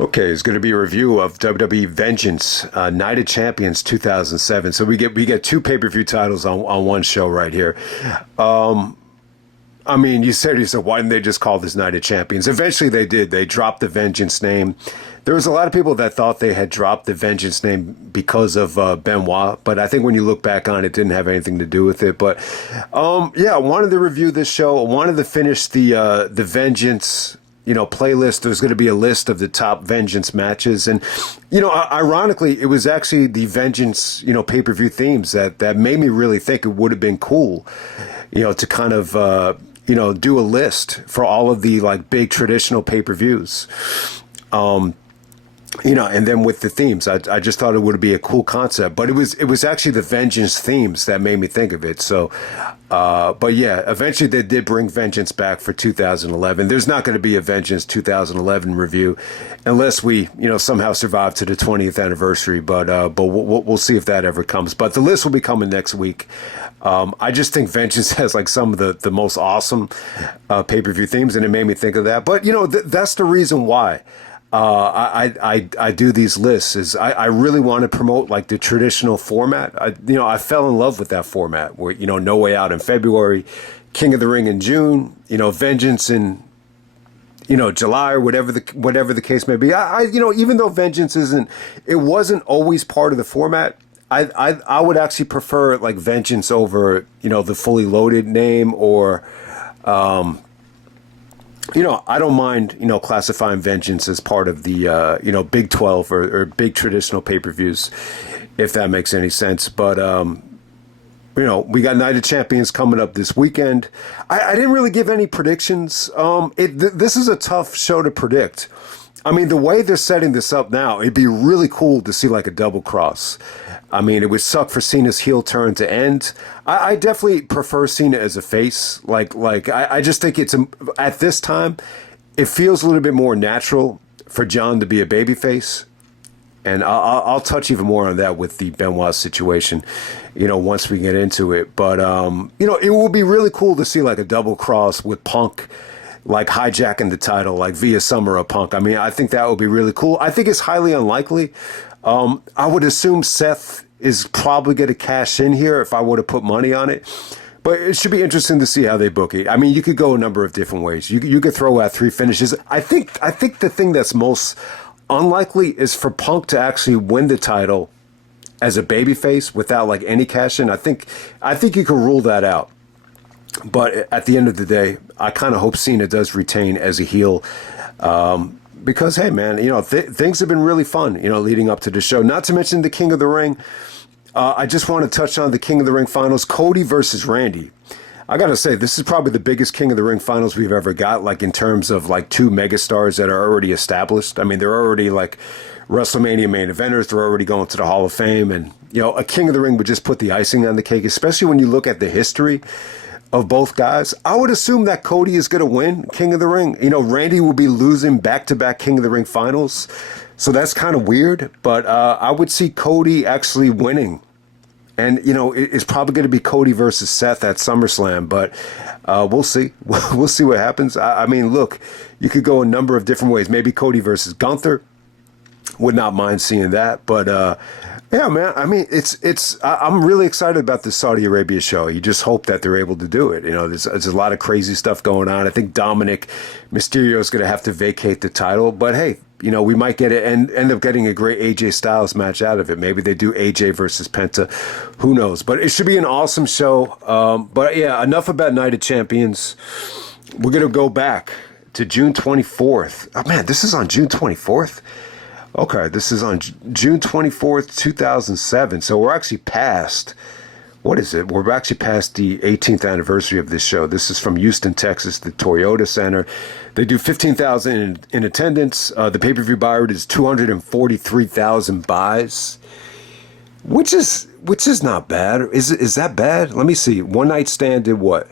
Okay, it's going to be a review of WWE Vengeance, Night of Champions 2007. So we get two pay-per-view titles on one show right here. I mean, you said, why didn't they just call this Night of Champions? Eventually they did. They dropped the Vengeance name. There was a lot of people that thought they had dropped the Vengeance name because of Benoit, but I think when you look back on it, it didn't have anything to do with it. But yeah, I wanted to review this show. I wanted to finish the Vengeance playlist. There's going to be a list of the top Vengeance matches. And, ironically, it was actually the Vengeance, pay-per-view themes that made me really think it would have been cool, to kind of, do a list for all of the, like, big traditional pay-per-views. And then with the themes, I just thought it would be a cool concept. But it was actually the Vengeance themes that made me think of it. So, but yeah, eventually they did bring Vengeance back for 2011. There's not going to be a Vengeance 2011 review unless we, somehow survive to the 20th anniversary. But we'll see if that ever comes. But the list will be coming next week. I just think Vengeance has like some of the most awesome pay-per-view themes, and it made me think of that. But that's the reason why. I do these lists is I really want to promote like the traditional format. I fell in love with that format where, No Way Out in February, King of the Ring in June, Vengeance in, July or whatever the case may be. Even though Vengeance it wasn't always part of the format. I would actually prefer like Vengeance over, the Fully Loaded name or, I don't mind, classifying Vengeance as part of the, Big 12 or big traditional pay-per-views, if that makes any sense. But, we got Night of Champions coming up this weekend. I didn't really give any predictions. This is a tough show to predict. I mean, the way they're setting this up now, it'd be really cool to see like a double cross. I mean, it would suck for Cena's heel turn to end. I definitely prefer Cena as a face. I just think at this time, it feels a little bit more natural for John to be a babyface. And I'll touch even more on that with the Benoit situation, once we get into it. But, it will be really cool to see like a double cross with Punk, like hijacking the title, like via Summer of Punk. I mean, I think that would be really cool. I think it's highly unlikely. I would assume Seth is probably going to cash in here if I were to put money on it. But it should be interesting to see how they book it. I mean, you could go a number of different ways. You could throw out 3 finishes. I think the thing that's most unlikely is for Punk to actually win the title as a babyface without like any cash in. I think you could rule that out. But at the end of the day, I kind of hope Cena does retain as a heel. Because, hey, man, things have been really fun, leading up to the show. Not to mention the King of the Ring. I just want to touch on the King of the Ring finals, Cody versus Randy. I got to say, this is probably the biggest King of the Ring finals we've ever got, like in terms of like 2 megastars that are already established. I mean, they're already like WrestleMania main eventers. They're already going to the Hall of Fame. And, a King of the Ring would just put the icing on the cake, especially when you look at the history of both guys. I would assume that Cody is going to win King of the Ring. Randy will be losing back-to-back King of the Ring finals. So that's kind of weird. But I would see Cody actually winning. And, it's probably going to be Cody versus Seth at SummerSlam. But we'll see. We'll see what happens. I mean, look, you could go a number of different ways. Maybe Cody versus Gunther. Would not mind seeing that. But, yeah, man, I mean, I'm really excited about this Saudi Arabia show. You just hope that they're able to do it. There's a lot of crazy stuff going on. I think Dominic Mysterio is going to have to vacate the title. But, hey, we might get it and end up getting a great AJ Styles match out of it. Maybe they do AJ versus Penta. Who knows? But it should be an awesome show. But, yeah, enough about Night of Champions. We're going to go back to June 24th. Oh, man, this is on June 24th? Okay, this is on June 24th, 2007. So we're actually past, what is it? We're actually past the 18th anniversary of this show. This is from Houston, Texas, the Toyota Center. They do 15,000 in attendance. The pay-per-view buy rate is 243,000 buys, which is not bad. Is that bad? Let me see. One Night Stand did what?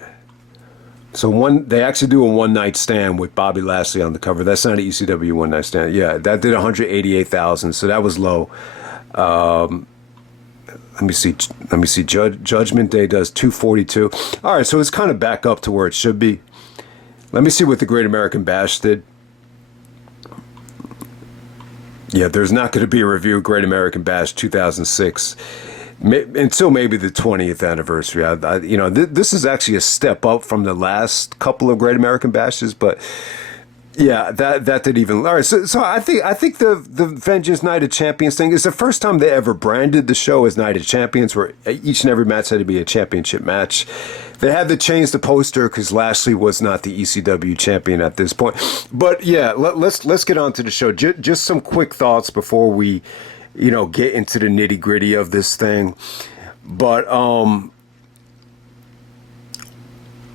So they actually do a one night stand with Bobby Lashley on the cover. That's not an ECW one night stand. Yeah, that did 188,000. So that was low. Let me see. Judgment Day does 242. All right, so it's kind of back up to where it should be. Let me see what the Great American Bash did. Yeah, there's not going to be a review of Great American Bash 2006 until maybe the 20th anniversary. This is actually a step up from the last couple of Great American Bashes, but yeah, that did even. All right, so I think the Vengeance Night of Champions thing is the first time they ever branded the show as Night of Champions, where each and every match had to be a championship match. They had to change the poster because Lashley was not the ECW champion at this point. But yeah, let's get on to the show. Just some quick thoughts before we, get into the nitty gritty of this thing. But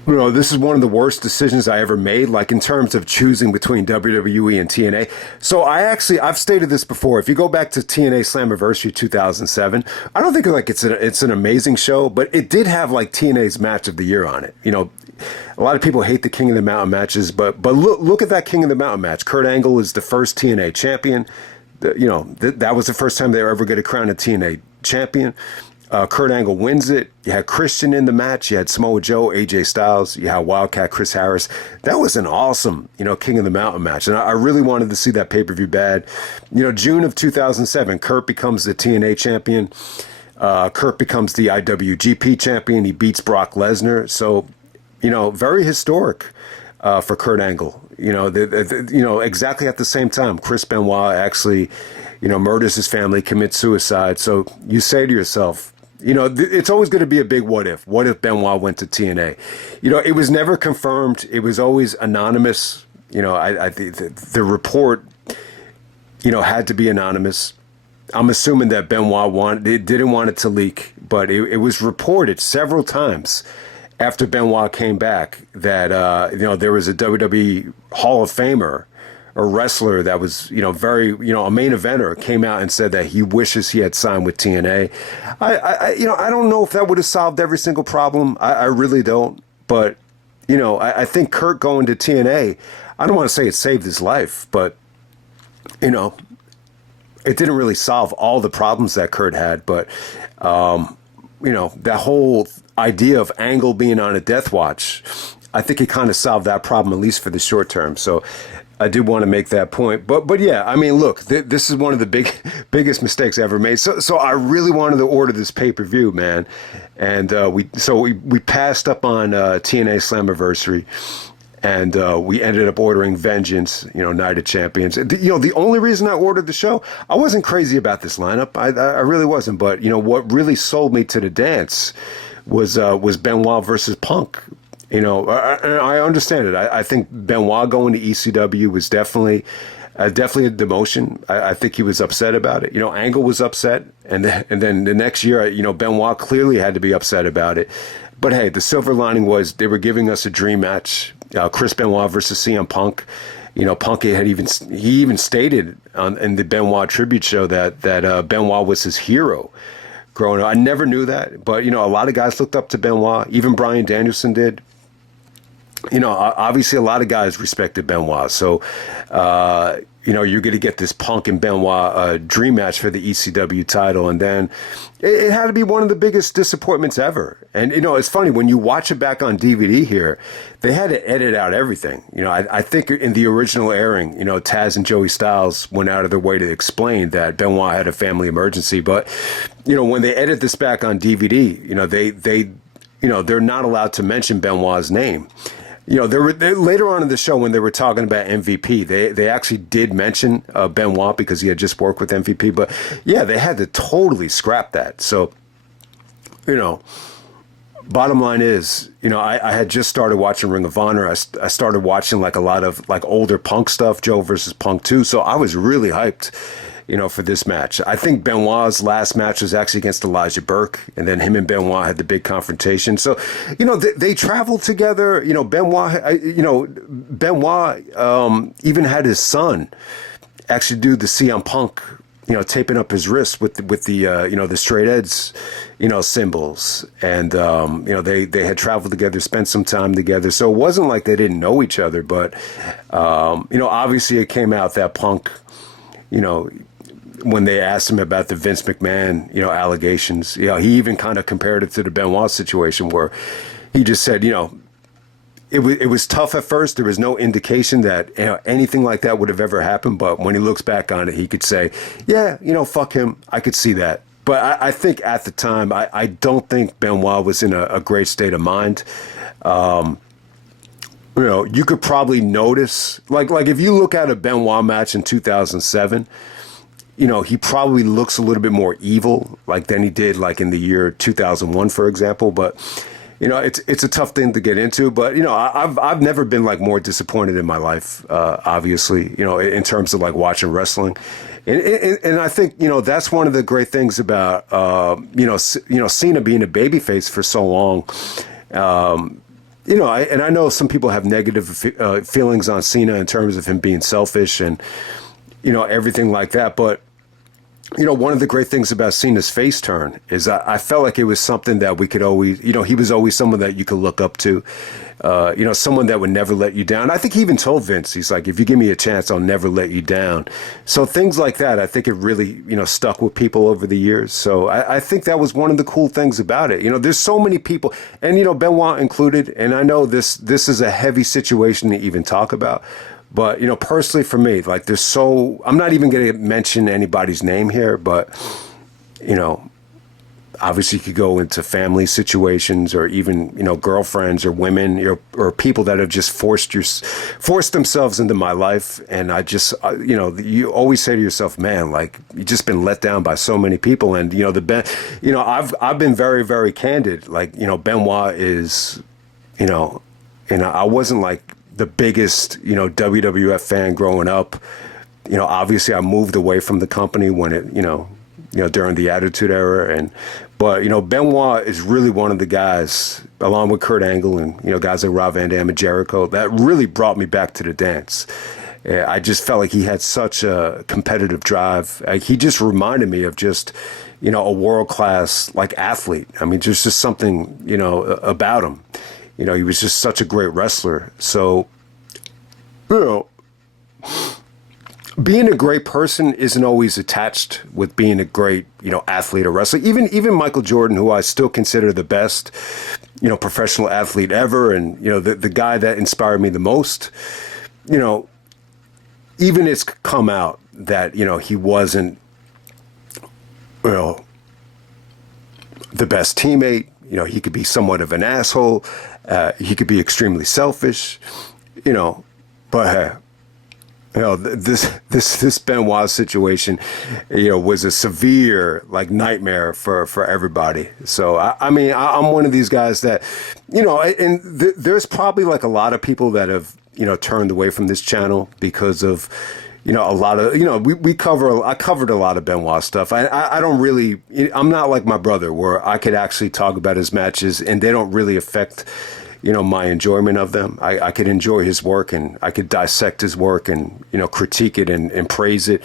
this is one of the worst decisions I ever made, like in terms of choosing between WWE and TNA. So I've stated this before. If you go back to TNA Slammiversary 2007, I don't think it's an amazing show, but it did have like TNA's match of the year on it. A lot of people hate the King of the Mountain matches, but look at that King of the Mountain match. Kurt Angle is the first TNA champion. That was the first time they were ever going to crown a TNA champion. Kurt Angle wins it. You had Christian in the match. You had Samoa Joe, AJ Styles. You had Wildcat Chris Harris. That was an awesome, King of the Mountain match. And I really wanted to see that pay-per-view bad. June of 2007, Kurt becomes the TNA champion. Kurt becomes the IWGP champion. He beats Brock Lesnar. So, very historic for Kurt Angle. Exactly at the same time, Chris Benoit actually, murders his family, commits suicide. So you say to yourself, it's always going to be a big what if. What if Benoit went to TNA? It was never confirmed. It was always anonymous. The report, had to be anonymous. I'm assuming that Benoit didn't want it to leak, but it was reported several times after Benoit came back that, there was a WWE Hall of Famer, a wrestler that was, very, a main eventer came out and said that he wishes he had signed with TNA. I don't know if that would have solved every single problem. I really don't. But, I think Kurt going to TNA, I don't want to say it saved his life, but, it didn't really solve all the problems that Kurt had. But, that whole idea of Angle being on a death watch, I think it kind of solved that problem, at least for the short term. So I did want to make that point. But yeah, I mean, look, this is one of the biggest mistakes I ever made. So I really wanted to order this pay-per-view, man. And we passed up on TNA Slammiversary. And we ended up ordering Vengeance, Night of Champions. The only reason I ordered the show, I wasn't crazy about this lineup. I really wasn't. But, what really sold me to the dance was Benoit versus Punk. I understand it. I think Benoit going to ECW was definitely a demotion. I think he was upset about it. Angle was upset. And then the next year, Benoit clearly had to be upset about it. But hey, the silver lining was they were giving us a dream match. Chris Benoit versus CM Punk. Punk he even stated in the Benoit tribute show that Benoit was his hero growing up. I never knew that, but a lot of guys looked up to Benoit. Even Bryan Danielson did. Obviously a lot of guys respected Benoit. So, you're going to get this Punk and Benoit dream match for the ECW title. And then it had to be one of the biggest disappointments ever. And, it's funny, when you watch it back on DVD here, they had to edit out everything. I think in the original airing, Taz and Joey Styles went out of their way to explain that Benoit had a family emergency. But, when they edit this back on DVD, they're not allowed to mention Benoit's name. Later on in the show when they were talking about MVP, they actually did mention Benoit because he had just worked with MVP. But yeah, they had to totally scrap that. So, bottom line is, I had just started watching Ring of Honor. I started watching like a lot of like older Punk stuff, Joe versus Punk 2. So I was really hyped, for this match. I think Benoit's last match was actually against Elijah Burke, and then him and Benoit had the big confrontation. So, they traveled together. Benoit even had his son actually do the CM Punk, taping up his wrist with the straight edge, symbols. And, they had traveled together, spent some time together. So it wasn't like they didn't know each other, but, obviously it came out that Punk, when they asked him about the Vince McMahon, allegations, he even kind of compared it to the Benoit situation where he just said, it was tough at first. There was no indication that anything like that would have ever happened. But when he looks back on it, he could say, yeah, fuck him. I could see that. But I think at the time, I don't think Benoit was in a great state of mind. You could probably notice, like if you look at a Benoit match in 2007, he probably looks a little bit more evil, like than he did like in the year 2001, for example. But it's a tough thing to get into. But I've never been like more disappointed in my life. Obviously, in terms of like watching wrestling. And I think that's one of the great things about Cena being a babyface for so long. I know some people have negative feelings on Cena in terms of him being selfish and everything like that. But one of the great things about Cena's face turn is I felt like it was something that we could always, he was always someone that you could look up to. Someone that would never let you down. I think he even told Vince, he's like, if you give me a chance, I'll never let you down. So things like that, I think it really, stuck with people over the years. So I think that was one of the cool things about it. There's so many people, and, Benoit included, and I know this is a heavy situation to even talk about. But, personally for me, like I'm not even going to mention anybody's name here, but, obviously you could go into family situations or even, girlfriends or women or people that have just forced themselves into my life. And I just, you always say to yourself, man, like you've just been let down by so many people. And, I've been very, very candid. Like, Benoit is, I wasn't like the biggest, WWF fan growing up. Obviously I moved away from the company when it, during the Attitude Era. But Benoit is really one of the guys, along with Kurt Angle and, guys like Rob Van Dam and Jericho, that really brought me back to the dance. I just felt like he had such a competitive drive. He just reminded me of just, a world-class, like, athlete. I mean, there's just something, about him. He was just such a great wrestler. So, being a great person isn't always attached with being a great, athlete or wrestler. Even Michael Jordan, who I still consider the best, professional athlete ever, and the guy that inspired me the most, even it's come out that he wasn't, the best teammate. He could be somewhat of an asshole. He could be extremely selfish. But hey. This Benoit situation, was a severe like nightmare for everybody. So I'm one of these guys that, and there's probably like a lot of people that have turned away from this channel because of a lot of I covered a lot of Benoit stuff. I don't really, I'm not like my brother where I could actually talk about his matches and they don't really affect my enjoyment of them. I could enjoy his work and I could dissect his work and, critique it and praise it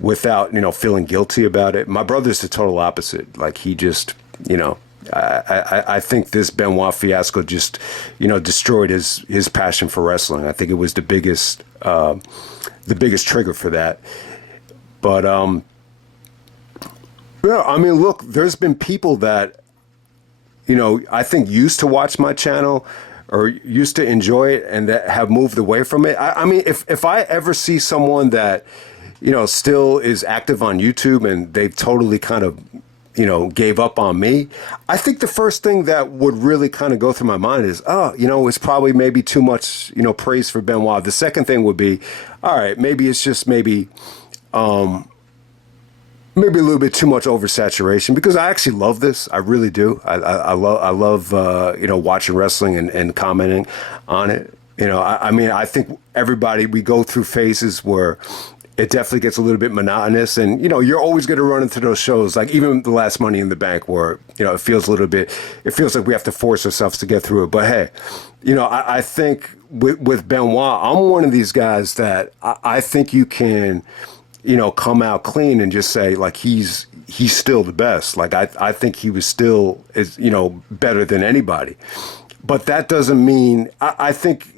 without, feeling guilty about it. My brother's the total opposite. Like he just, I think this Benoit fiasco just, destroyed his passion for wrestling. I think it was the biggest trigger for that. But, look, there's been people that, I think used to watch my channel or used to enjoy it and that have moved away from it. If I ever see someone that, still is active on YouTube and they've totally kind of, gave up on me, I think the first thing that would really kind of go through my mind is, it's probably maybe too much, praise for Benoit. The second thing would be, all right, maybe it's just maybe a little bit too much oversaturation because I actually love this. I really do. I love watching wrestling and commenting on it. I think everybody, we go through phases where it definitely gets a little bit monotonous and, you're always going to run into those shows, like even the last Money in the Bank where, it feels like we have to force ourselves to get through it. But hey, I think with Benoit, I'm one of these guys that I think you can, come out clean and just say like he's still the best. Like I think he was still is better than anybody. But that doesn't mean I think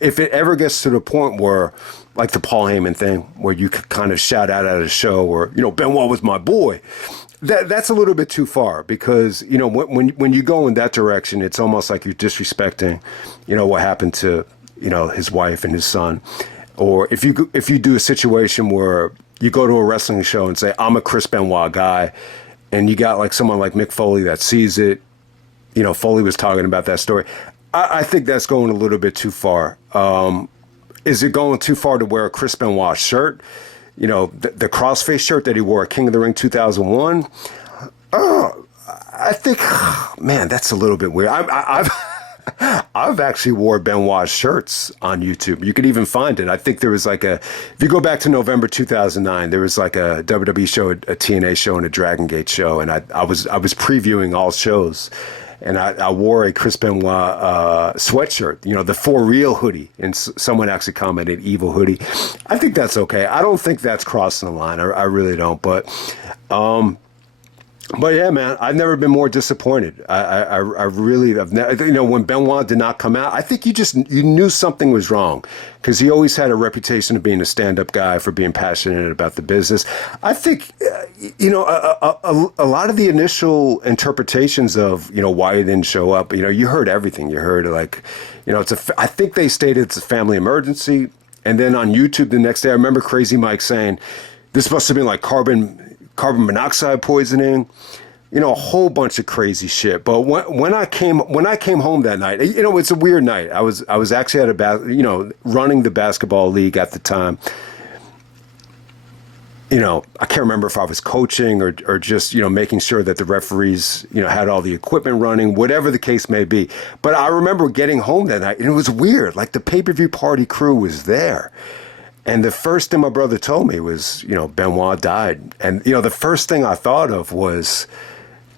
if it ever gets to the point where like the Paul Heyman thing where you could kind of shout out at a show or Benoit was my boy, that's a little bit too far because when you go in that direction, it's almost like you're disrespecting, what happened to his wife and his son, or if you do a situation where you go to a wrestling show and say I'm a Chris Benoit guy, and you got like someone like Mick Foley that sees it, Foley was talking about that story. I think that's going a little bit too far. Is it going too far to wear a Chris Benoit shirt? The crossface shirt that he wore at King of the Ring 2001. I think, man, that's a little bit weird. I've actually wore Benoit shirts on YouTube. You could even find it. I think there was if you go back to November 2009, there was like a WWE show, a TNA show, and a Dragon Gate show, and I was previewing all shows. And I wore a Chris Benoit sweatshirt, the For Real hoodie. And someone actually commented, evil hoodie. I think that's okay. I don't think that's crossing the line. I really don't. But yeah, man, I've never been more disappointed. I've never, when Benoit did not come out, I think you knew something was wrong because he always had a reputation of being a stand-up guy, for being passionate about the business. I think, a lot of the initial interpretations of, why he didn't show up, you heard everything. You heard I think they stated it's a family emergency. And then on YouTube the next day, I remember Crazy Mike saying, this must have been like carbon monoxide poisoning, a whole bunch of crazy shit. But when I came home that night, it's a weird night. I was actually at running the basketball league at the time. I can't remember if I was coaching or just, making sure that the referees, had all the equipment running, whatever the case may be. But I remember getting home that night and it was weird. Like the pay-per-view party crew was there. And the first thing my brother told me was, Benoit died. And, the first thing I thought of was,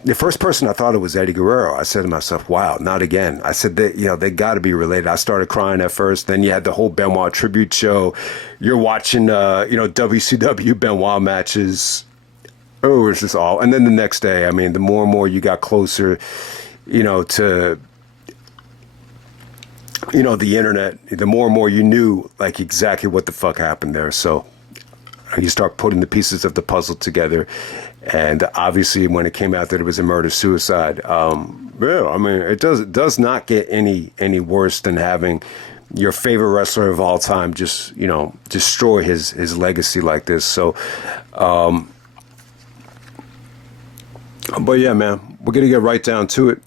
the first person I thought of was Eddie Guerrero. I said to myself, wow, not again. I said, they got to be related. I started crying at first. Then you had the whole Benoit tribute show. You're watching, WCW Benoit matches. Oh, it was just all. And then the next day, I mean, the more and more you got closer, to the internet, the more and more you knew like exactly what the fuck happened there. So you start putting the pieces of the puzzle together. And obviously when it came out that it was a murder-suicide, it does not get any worse than having your favorite wrestler of all time just, destroy his legacy like this. So, but yeah, man, we're going to get right down to it.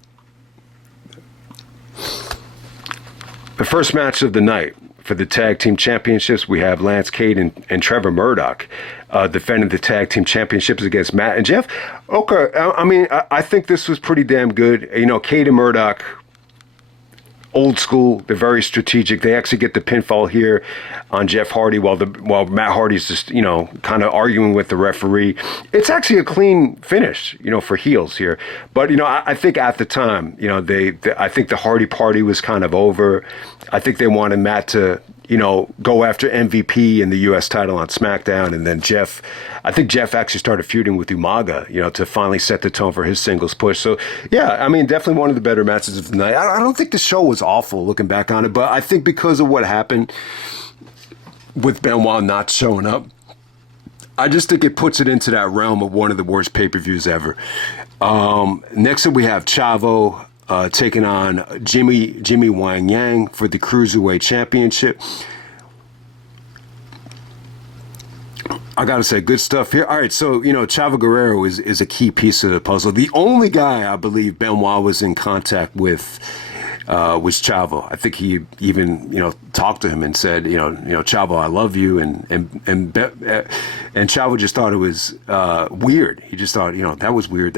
The first match of the night for the tag team championships, we have Lance Cade and Trevor Murdoch defending the tag team championships against Matt and Jeff. Okay, I think this was pretty damn good. Cade and Murdoch, old school. They're very strategic. They actually get the pinfall here on Jeff Hardy while Matt Hardy's just kind of arguing with the referee. It's actually a clean finish, for heels here. But I think at the time, I think the Hardy party was kind of over. I think they wanted Matt to go after MVP and the U.S. title on SmackDown, and then I think Jeff actually started feuding with Umaga, to finally set the tone for his singles push. So, yeah, definitely one of the better matches of the night. I don't think the show was awful looking back on it, but I think because of what happened with Benoit not showing up, I just think it puts it into that realm of one of the worst pay-per-views ever. Next up, we have Chavo taking on Jimmy Wang Yang for the Cruiserweight Championship. I gotta say, good stuff here. All right, so, Chavo Guerrero is a key piece of the puzzle. The only guy I believe Benoit was in contact with was Chavo. I think he even, talked to him and said, Chavo, I love you. And Chavo just thought it was weird. He just thought, that was weird.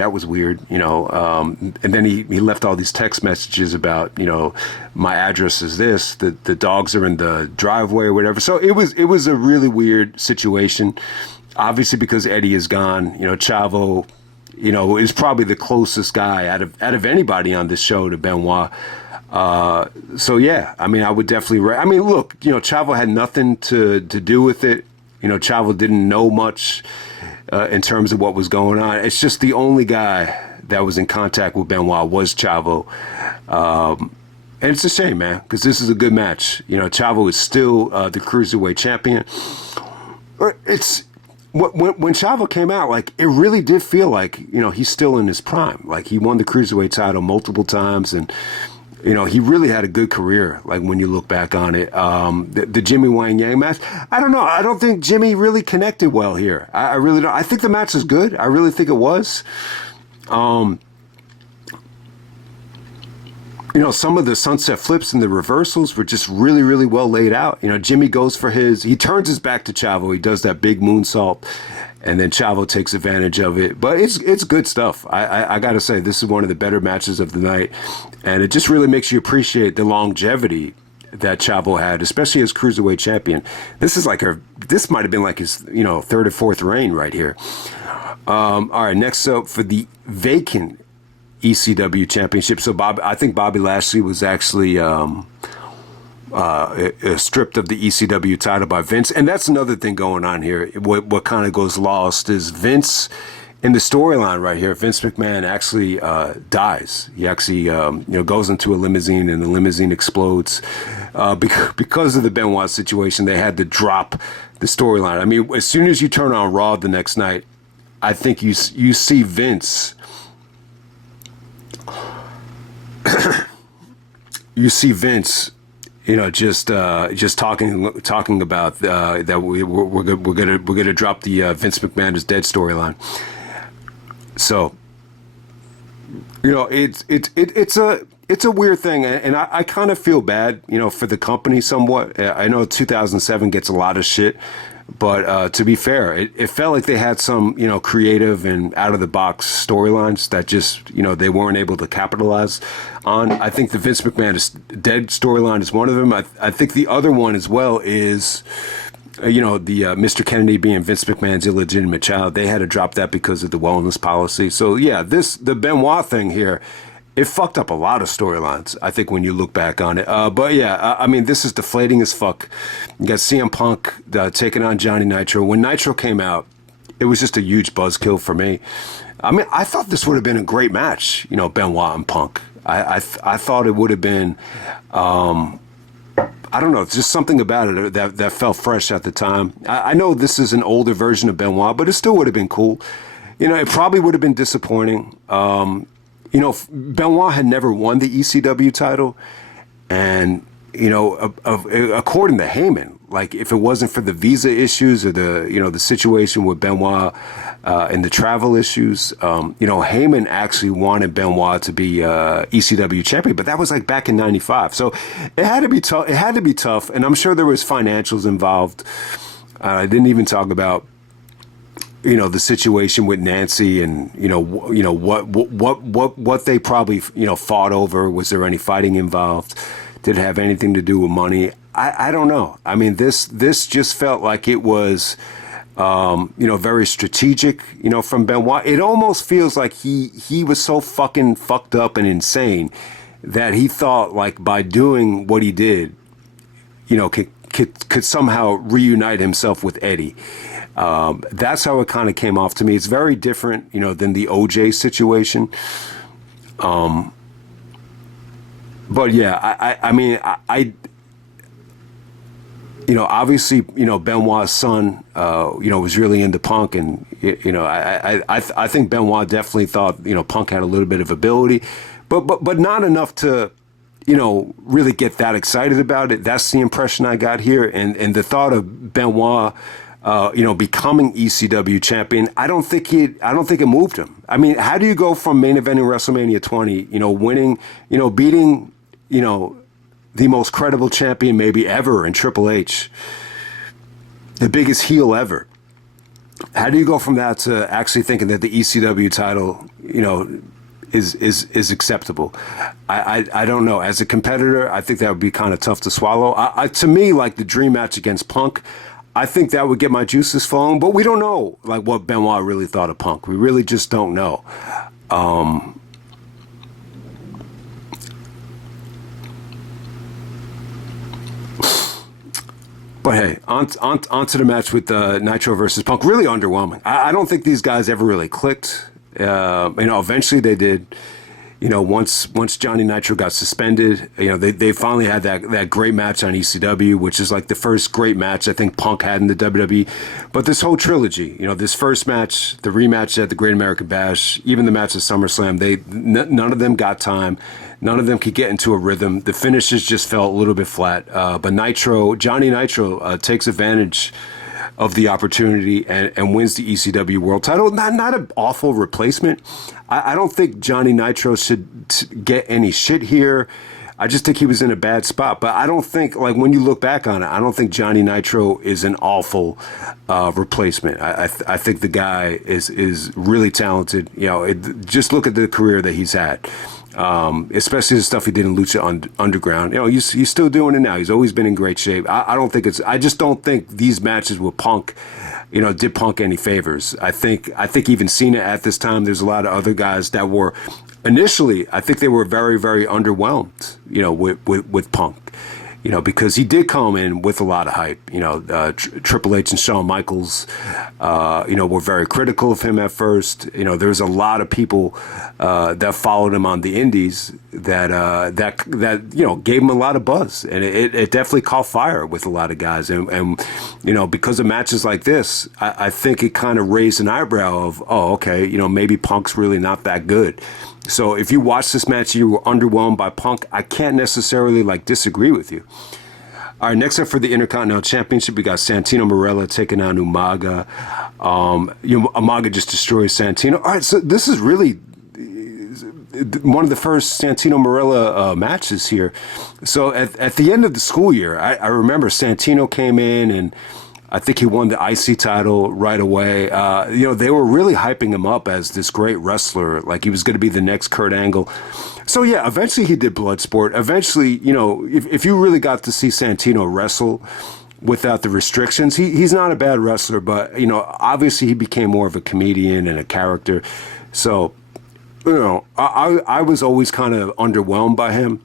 And then he left all these text messages about, my address is this, the dogs are in the driveway or whatever. So it was a really weird situation. Obviously, because Eddie is gone, Chavo, is probably the closest guy out of anybody on this show to Benoit. So yeah, I would definitely, look, Chavo had nothing to do with it. Chavo didn't know much, in terms of what was going on. It's just the only guy that was in contact with Benoit was Chavo. And it's a shame, man, because this is a good match. Chavo is still, the Cruiserweight champion. when Chavo came out, like it really did feel like he's still in his prime. Like he won the Cruiserweight title multiple times, and he really had a good career. Like when you look back on it, the Jimmy Wang Yang match, I don't know. I don't think Jimmy really connected well here. I really don't. I think the match was good. I really think it was. Some of the sunset flips and the reversals were just really, really well laid out. Jimmy goes for he turns his back to Chavo. He does that big moonsault, and then Chavo takes advantage of it. But it's good stuff. I got to say, this is one of the better matches of the night, and it just really makes you appreciate the longevity that Chavo had, especially as Cruiserweight champion. This might have been like his, third or fourth reign right here. All right, next up for the vacant ECW championship. So I think Bobby Lashley was actually stripped of the ECW title by Vince, and that's another thing going on here. What kind of goes lost is Vince in the storyline right here. Vince McMahon actually dies. He actually goes into a limousine, and the limousine explodes because of the Benoit situation. They had to drop the storyline. I mean, as soon as you turn on Raw the next night, I think you see Vince. You see Vince, just talking about that we're gonna drop the Vince McMahon is dead storyline. So, it's a weird thing, and I kind of feel bad, for the company somewhat. I know 2007 gets a lot of shit. But to be fair, it felt like they had some, creative and out-of-the-box storylines that just, they weren't able to capitalize on. I think the Vince McMahon is dead storyline is one of them. I think the other one as well is, the Mr. Kennedy being Vince McMahon's illegitimate child. They had to drop that because of the wellness policy. So, yeah, the Benoit thing here, it fucked up a lot of storylines, I think, when you look back on it. But yeah, I mean, this is deflating as fuck. You got CM Punk taking on Johnny Nitro. When Nitro came out, it was just a huge buzzkill for me. I mean, I thought this would have been a great match, Benoit and Punk. I thought it would have been, I don't know, just something about it that felt fresh at the time. I know this is an older version of Benoit, but it still would have been cool. It probably would have been disappointing. Benoit had never won the ECW title, and according to Heyman, like if it wasn't for the visa issues or the situation with Benoit and the travel issues, Heyman actually wanted Benoit to be ECW champion, but that was like back in '95, so it had to be tough. It had to be tough, and I'm sure there was financials involved. I didn't even talk about the situation with Nancy and, what they probably, fought over. Was there any fighting involved? Did it have anything to do with money? I don't know. I mean, this just felt like it was, very strategic, from Benoit. It almost feels like he was so fucking fucked up and insane that he thought like by doing what he did, could somehow reunite himself with Eddie. That's how it kind of came off to me. It's very different, than the OJ situation. But yeah, I mean, obviously, Benoit's son, was really into Punk, and I think Benoit definitely thought, Punk had a little bit of ability, but not enough to, really get that excited about it. That's the impression I got here, and the thought of Benoit, becoming ECW champion, I don't think it moved him. I mean, how do you go from main eventing WrestleMania 20, winning, beating, the most credible champion maybe ever in Triple H, the biggest heel ever? How do you go from that to actually thinking that the ECW title, is acceptable? I don't know. As a competitor, I think that would be kind of tough to swallow. To me, like the dream match against Punk, I think that would get my juices flowing, but we don't know like what Benoit really thought of Punk. We really just don't know. But hey, on to the match with Nitro versus Punk. Really underwhelming. I don't think these guys ever really clicked. Eventually they did. once Johnny Nitro got suspended, they finally had that great match on ECW, which is like the first great match I think Punk had in the WWE. But this whole trilogy, this first match, the rematch at the Great American Bash, even the match at SummerSlam, none of them got time. None of them could get into a rhythm. The finishes just felt a little bit flat. But Johnny Nitro takes advantage of the opportunity and wins the ECW World Title. Not an awful replacement. I don't think Johnny Nitro should get any shit here. I just think he was in a bad spot. But I don't think, like, when you look back on it, I don't think Johnny Nitro is an awful replacement. I think the guy is really talented. Just look at the career that he's had. Especially the stuff he did in Lucha Underground. He's still doing it now. He's always been in great shape. I just don't think these matches with Punk, did Punk any favors. I think even Cena at this time, there's a lot of other guys that were initially, I think they were very, very underwhelmed, with Punk. Because he did come in with a lot of hype. Triple H and Shawn Michaels, were very critical of him at first. There's a lot of people that followed him on the indies that gave him a lot of buzz, and it definitely caught fire with a lot of guys. And because of matches like this, I think it kind of raised an eyebrow of, oh, okay, maybe Punk's really not that good. So if you watch this match, you were underwhelmed by Punk, I can't necessarily disagree with you. All right, next up for the Intercontinental Championship, we got Santino Marella taking on Umaga. Umaga just destroys Santino. All right, so this is really one of the first Santino Marella matches here. So at the end of the school year, I remember Santino came in and I think he won the IC title right away. They were really hyping him up as this great wrestler, like he was going to be the next Kurt Angle. So yeah, eventually he did Bloodsport. Eventually, if you really got to see Santino wrestle without the restrictions, he's not a bad wrestler, but obviously he became more of a comedian and a character. So, I was always kind of underwhelmed by him.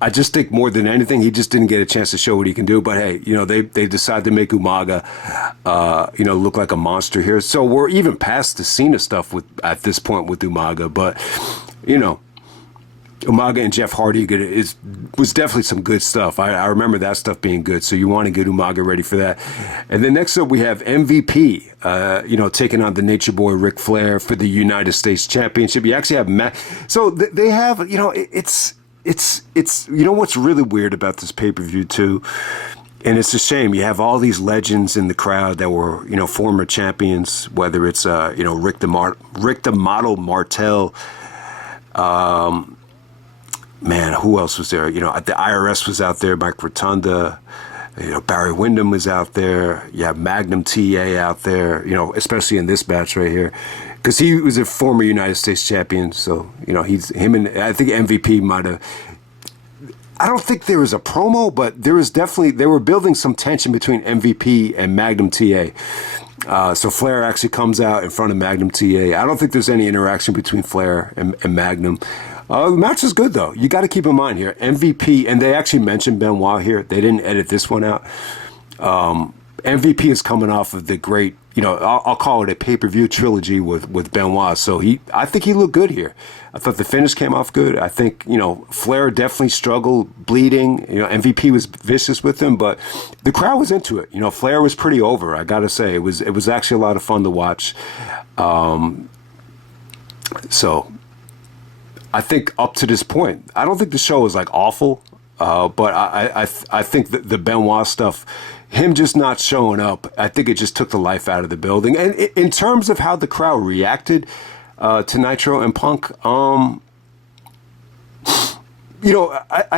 I just think more than anything, he just didn't get a chance to show what he can do. But hey, they decided to make Umaga, look like a monster here. So we're even past the Cena stuff at this point with Umaga. But Umaga and Jeff Hardy was definitely some good stuff. I remember that stuff being good. So you want to get Umaga ready for that. And then next up we have MVP, taking on the Nature Boy Ric Flair for the United States Championship. You actually have so they have, It's what's really weird about this pay-per-view too, and it's a shame. You have all these legends in the crowd that were former champions, whether it's Rick the Model Martel, who else was there? The IRS was out there, Mike Rotunda, Barry Windham was out there. You have Magnum TA out there, especially in this match right here. Because he was a former United States champion, so him and I think MVP might have. I don't think there was a promo, but there was definitely they were building some tension between MVP and Magnum TA. So Flair actually comes out in front of Magnum TA. I don't think there's any interaction between Flair and Magnum. The match is good though. You got to keep in mind here, MVP, and they actually mentioned Benoit here. They didn't edit this one out. MVP is coming off of the great, I'll call it a pay-per-view trilogy with Benoit. So I think he looked good here. I thought the finish came off good. I think, Flair definitely struggled, bleeding. MVP was vicious with him, but the crowd was into it. Flair was pretty over, I got to say. It was actually a lot of fun to watch. So I think up to this point, I don't think the show was awful, but I think that the Benoit stuff, him just not showing up, I think it just took the life out of the building. And in terms of how the crowd reacted to Nitro and Punk, I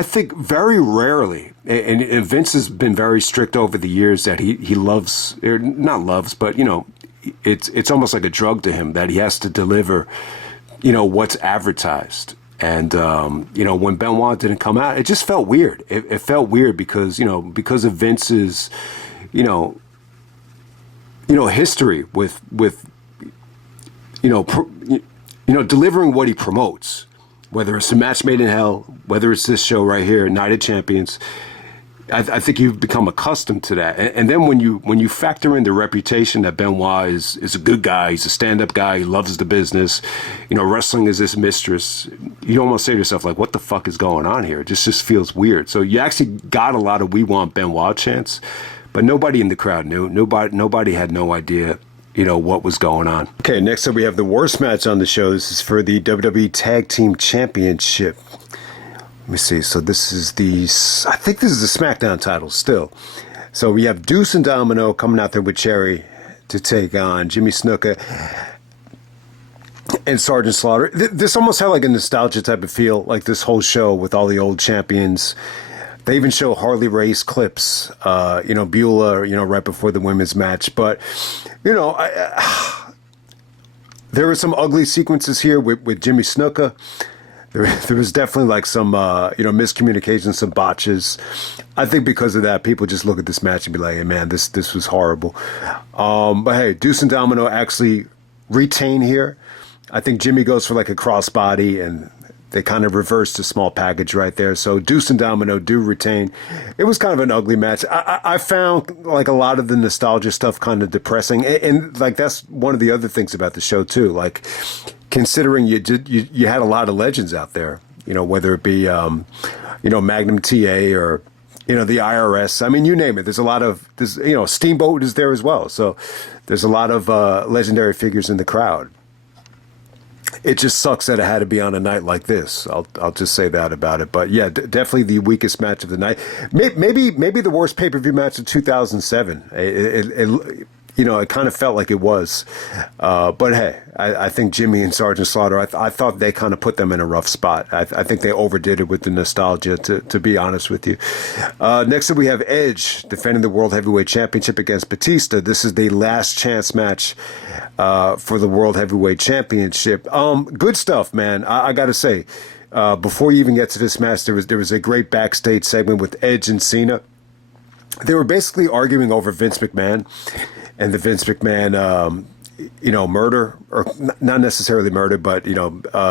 think very rarely, and Vince has been very strict over the years that he loves, or not loves, but, it's almost like a drug to him that he has to deliver, what's advertised. And, when Benoit didn't come out, it just felt weird. It felt weird because of Vince's, history with delivering what he promotes, whether it's a match made in hell, whether it's this show right here, Night of Champions. I think you've become accustomed to that, and then when you factor in the reputation that Benoit is a good guy, he's a stand-up guy, he loves the business, wrestling is his mistress. You almost say to yourself, like, what the fuck is going on here? It just feels weird. So you actually got a lot of "We Want Benoit" chants, but nobody in the crowd knew. Nobody had no idea, what was going on. Okay, next up we have the worst match on the show. This is for the WWE Tag Team Championship. Let me see. So I think this is the SmackDown title still. So we have Deuce and Domino coming out there with Cherry to take on Jimmy Snuka and Sergeant Slaughter. This almost had like a nostalgia type of feel, like this whole show with all the old champions. They even show Harley Race clips, Beulah, right before the women's match. But, there were some ugly sequences here with Jimmy Snuka. There was definitely like some, miscommunication, some botches. I think because of that, people just look at this match and be like, hey, man, this was horrible. But hey, Deuce and Domino actually retain here. I think Jimmy goes for like a crossbody, and they kind of reversed a small package right there. So Deuce and Domino do retain. It was kind of an ugly match. I found like a lot of the nostalgia stuff kind of depressing. And like that's one of the other things about the show too. Like, considering you had a lot of legends out there, whether it be, Magnum TA or, the IRS. I mean, you name it. There's a lot of, Steamboat is there as well. So there's a lot of legendary figures in the crowd. It just sucks that it had to be on a night like this. I'll just say that about it. But yeah, definitely the weakest match of the night. Maybe the worst pay-per-view match of 2007. It kind of felt like it was. But hey, I think Jimmy and Sergeant Slaughter, I thought they kind of put them in a rough spot. I think they overdid it with the nostalgia, to be honest with you. Next up, we have Edge defending the World Heavyweight Championship against Batista. This is the last chance match for the World Heavyweight Championship. Good stuff, man. I got to say, before you even get to this match, there was a great backstage segment with Edge and Cena. They were basically arguing over Vince McMahon and the Vince McMahon, murder, or not necessarily murder, but,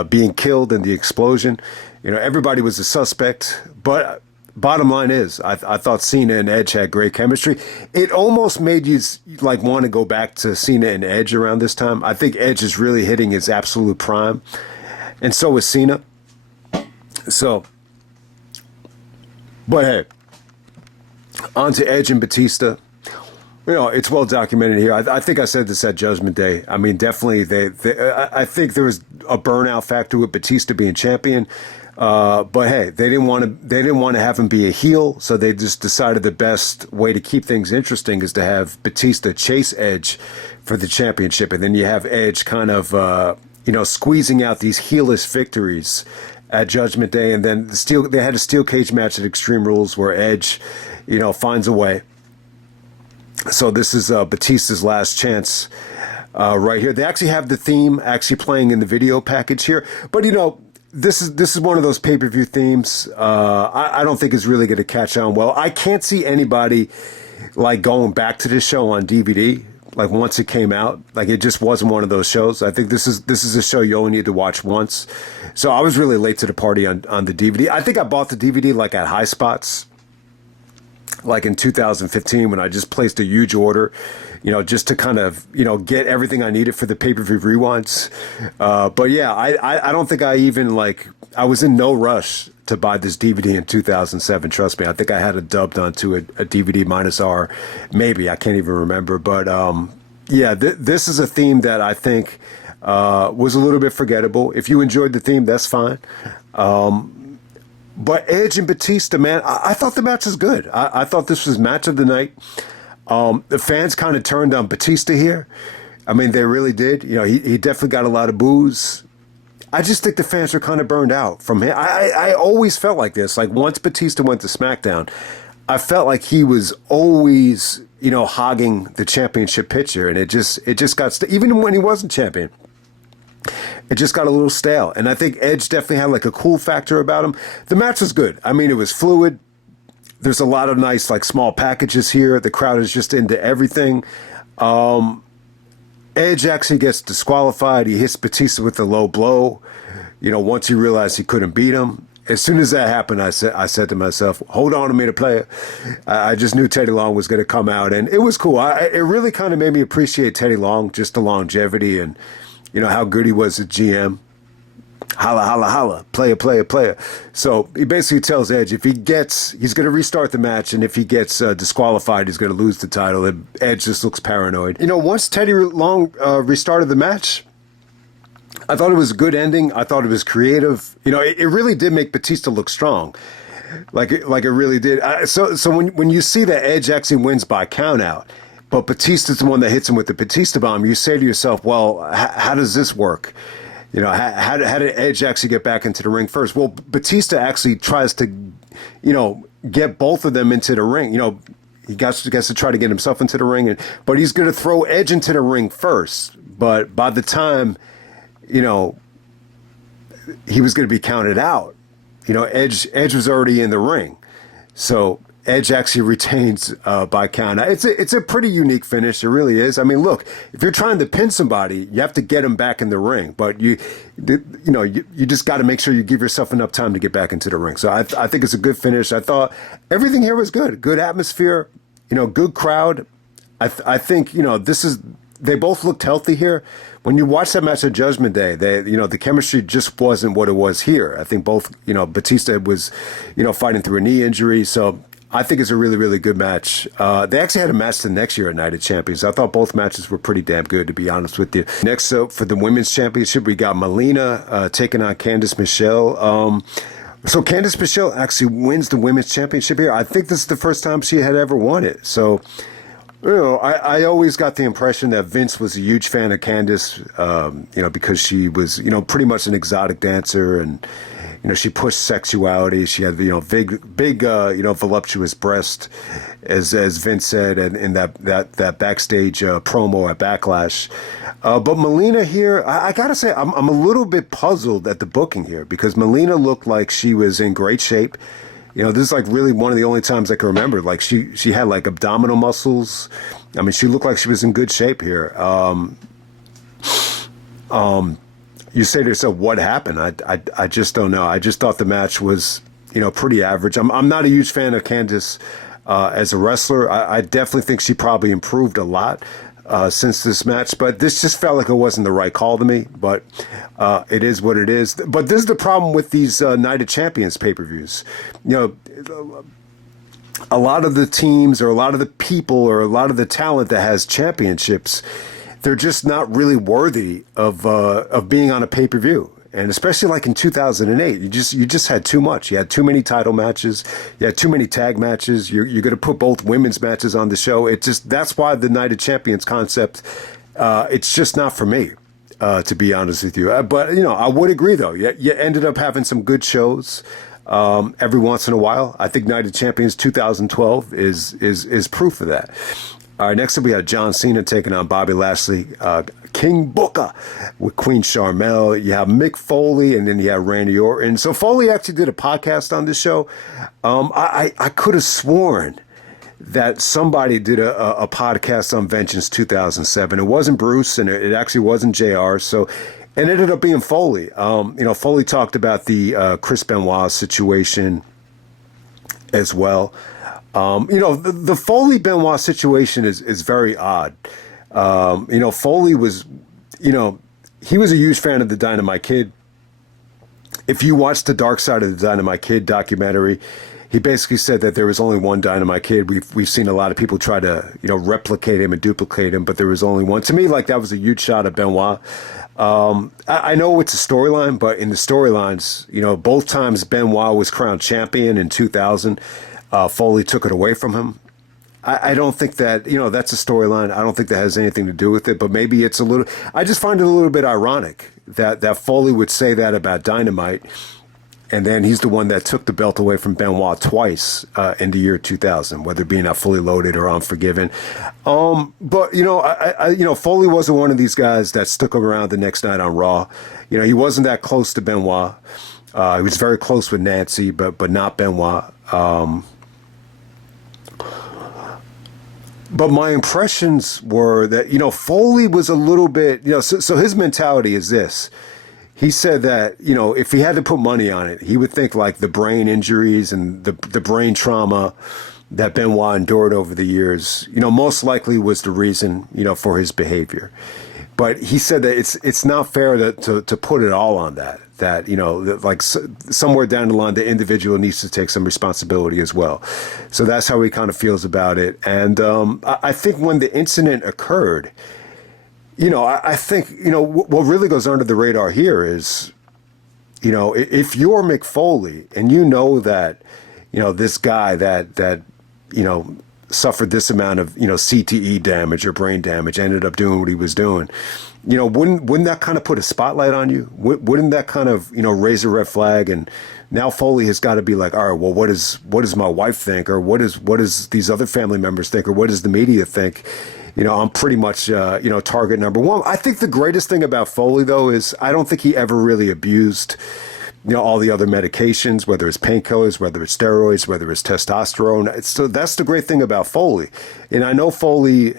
being killed in the explosion. Everybody was a suspect. But bottom line is, I thought Cena and Edge had great chemistry. It almost made you like want to go back to Cena and Edge around this time. I think Edge is really hitting his absolute prime. And so is Cena. So, but hey, on to Edge and Batista. It's well documented here. I think I said this at Judgment Day. I mean, definitely, I think there was a burnout factor with Batista being champion. But hey, they didn't want to have him be a heel, so they just decided the best way to keep things interesting is to have Batista chase Edge for the championship, and then you have Edge kind of squeezing out these heelish victories at Judgment Day, and then they had a steel cage match at Extreme Rules where Edge, finds a way. So this is Batista's last chance right here. They actually have the theme actually playing in the video package here. But, this is one of those pay-per-view themes I don't think is really going to catch on well. I can't see anybody, like, going back to this show on DVD, like, once it came out. Like, it just wasn't one of those shows. I think this is a show you only need to watch once. So I was really late to the party on the DVD. I think I bought the DVD, like, at High Spots, like in 2015, when I just placed a huge order, just to kind of, get everything I needed for the pay-per-view rewinds. But yeah, I don't think I even I was in no rush to buy this DVD in 2007. Trust me. I think I had it dubbed onto a DVD minus R, maybe. I can't even remember. But yeah, this is a theme that I think was a little bit forgettable. If you enjoyed the theme, that's fine. But Edge and Batista, man, I thought the match was good. I thought this was match of the night. The fans kind of turned on Batista here. I mean, they really did. He definitely got a lot of boos. I just think the fans were kind of burned out from him. I always felt like this. Like, once Batista went to SmackDown, I felt like he was always, hogging the championship picture. And it just got, even when he wasn't champion, it just got a little stale. And I think Edge definitely had like a cool factor about him. The match was good. I mean, it was fluid. There's a lot of nice, like, small packages here. The crowd is just into everything. Edge actually gets disqualified. He hits Batista with a low blow, once he realized he couldn't beat him. as soon as that happened, I said to myself, hold on a minute, player. I just knew Teddy Long was going to come out, and it was cool. It really kind of made me appreciate Teddy Long, just the longevity and, how good he was at GM. Holla, holla, holla, player, player, player. So he basically tells Edge he's going to restart the match, and if he gets disqualified, he's going to lose the title. And Edge just looks paranoid. Once Teddy Long restarted the match, I thought it was a good ending. I thought it was creative. It really did make Batista look strong, like it really did. So when you see that Edge actually wins by count out, but Batista's the one that hits him with the Batista bomb, you say to yourself, well, how does this work? How did Edge actually get back into the ring first? Well, Batista actually tries to, get both of them into the ring. He gets to try to get himself into the ring, but he's going to throw Edge into the ring first. But by the time, he was going to be counted out, Edge was already in the ring. So Edge actually retains by count. It's a pretty unique finish. It really is. I mean, look, if you're trying to pin somebody, you have to get them back in the ring. But you just got to make sure you give yourself enough time to get back into the ring. So I think it's a good finish. I thought everything here was good. Good atmosphere. Good crowd. I think they both looked healthy here. When you watch that match at Judgment Day, the chemistry just wasn't what it was here. I think both, Batista was, fighting through a knee injury. So I think it's a really, really good match. They actually had a match the next year at Night of Champions. I thought both matches were pretty damn good, to be honest with you. Next up, for the Women's Championship, we got Melina taking on Candice Michelle. So Candice Michelle actually wins the Women's Championship here. I think this is the first time she had ever won it. So, I always got the impression that Vince was a huge fan of Candice, because she was, pretty much an exotic dancer, and she pushed sexuality. She had, big, voluptuous breast, as Vince said, in that backstage promo at Backlash. But Melina here, I gotta say, I'm a little bit puzzled at the booking here, because Melina looked like she was in great shape. This is like really one of the only times I can remember. Like she had like abdominal muscles. I mean, she looked like she was in good shape here. You say to yourself, what happened? I just don't know. I just thought the match was, pretty average. I'm not a huge fan of Candice as a wrestler. I definitely think she probably improved a lot since this match, but this just felt like it wasn't the right call to me. But it is what it is. But this is the problem with these Night of Champions pay-per-views. A lot of the teams, or a lot of the people, or a lot of the talent that has championships, they're just not really worthy of being on a pay-per-view. And especially like in 2008, you just had too much. You had too many title matches. You had too many tag matches. You're going to put both women's matches on the show. That's why the Night of Champions concept, it's just not for me, to be honest with you. But, I would agree, though. You ended up having some good shows every once in a while. I think Night of Champions 2012 is proof of that. All right, next up we have John Cena taking on Bobby Lashley, King Booker with Queen Sharmell. You have Mick Foley, and then you have Randy Orton. So Foley actually did a podcast on this show. I could have sworn that somebody did a podcast on Vengeance 2007. It wasn't Bruce, and it actually wasn't JR. So it ended up being Foley. Foley talked about the Chris Benoit situation as well. The Foley Benoit situation is very odd. Foley was, he was a huge fan of the Dynamite Kid. If you watch the Dark Side of the Dynamite Kid documentary, he basically said that there was only one Dynamite Kid. We've seen a lot of people try to, replicate him and duplicate him, but there was only one. To me, that was a huge shot at Benoit. I know it's a storyline, but in the storylines, both times Benoit was crowned champion in 2000. Foley took it away from him. I don't think that, that's a storyline. I don't think that has anything to do with it, but maybe it's I just find it a little bit ironic that Foley would say that about Dynamite, and then he's the one that took the belt away from Benoit twice in the year 2000, whether being out Fully Loaded or Unforgiven. But, Foley wasn't one of these guys that stuck around the next night on Raw. He wasn't that close to Benoit. He was very close with Nancy, but not Benoit. But my impressions were that, Foley was a little bit, so his mentality is this. he said that, if he had to put money on it, he would think like the brain injuries and the brain trauma that Benoit endured over the years, most likely was the reason, for his behavior. But he said that it's not fair to put it all on that, like somewhere down the line, the individual needs to take some responsibility as well. So that's how he kind of feels about it. And I think when the incident occurred, I think, what really goes under the radar here is, if you're Mick Foley and that, this guy that suffered this amount of, CTE damage or brain damage, ended up doing what he was doing, wouldn't that kind of put a spotlight on you? Wouldn't that kind of, raise a red flag? And now Foley has got to be like, all right, well, what does my wife think? Or what does these other family members think? Or what does the media think? I'm pretty much, target number one. I think the greatest thing about Foley, though, is I don't think he ever really abused, all the other medications, whether it's painkillers, whether it's steroids, whether it's testosterone. So that's the great thing about Foley. And I know Foley,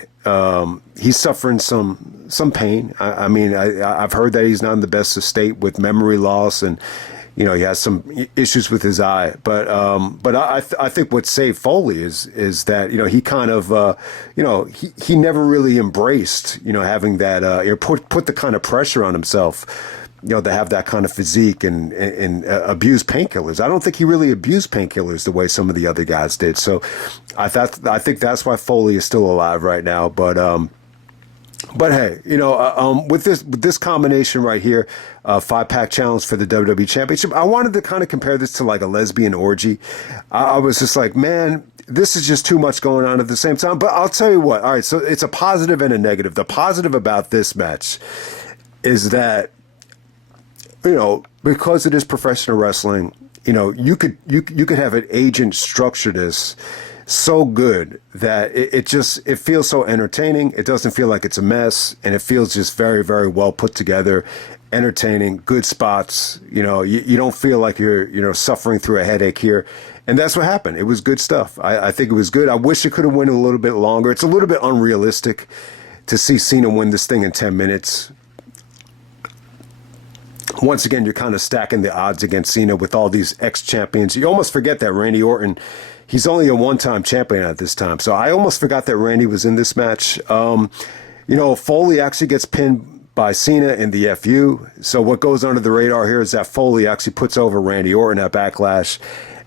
he's suffering some pain. I've heard that he's not in the best of state with memory loss, and he has some issues with his eye. But I think what saved Foley is that he kind of he never really embraced having that put the kind of pressure on himself to have that kind of physique and abuse painkillers. I don't think he really abused painkillers the way some of the other guys did. So I think that's why Foley is still alive right now. But hey, with this combination right here, 5-pack challenge for the WWE Championship, I wanted to kind of compare this to like a lesbian orgy. I was just like, man, this is just too much going on at the same time. But I'll tell you what. All right, so it's a positive and a negative. The positive about this match is that, because it is professional wrestling, you could have an agent structure this so good that it feels so entertaining. It doesn't feel like it's a mess, and it feels just very, very well put together, entertaining, good spots. You don't feel like you're suffering through a headache here. And that's what happened. It was good stuff. I think it was good. I wish it could have went a little bit longer. It's a little bit unrealistic to see Cena win this thing in 10 minutes. Once again, you're kind of stacking the odds against Cena with all these ex-champions. You almost forget that Randy Orton, he's only a one-time champion at this time. So I almost forgot that Randy was in this match. Foley actually gets pinned by Cena in the FU. So what goes under the radar here is that Foley actually puts over Randy Orton at Backlash,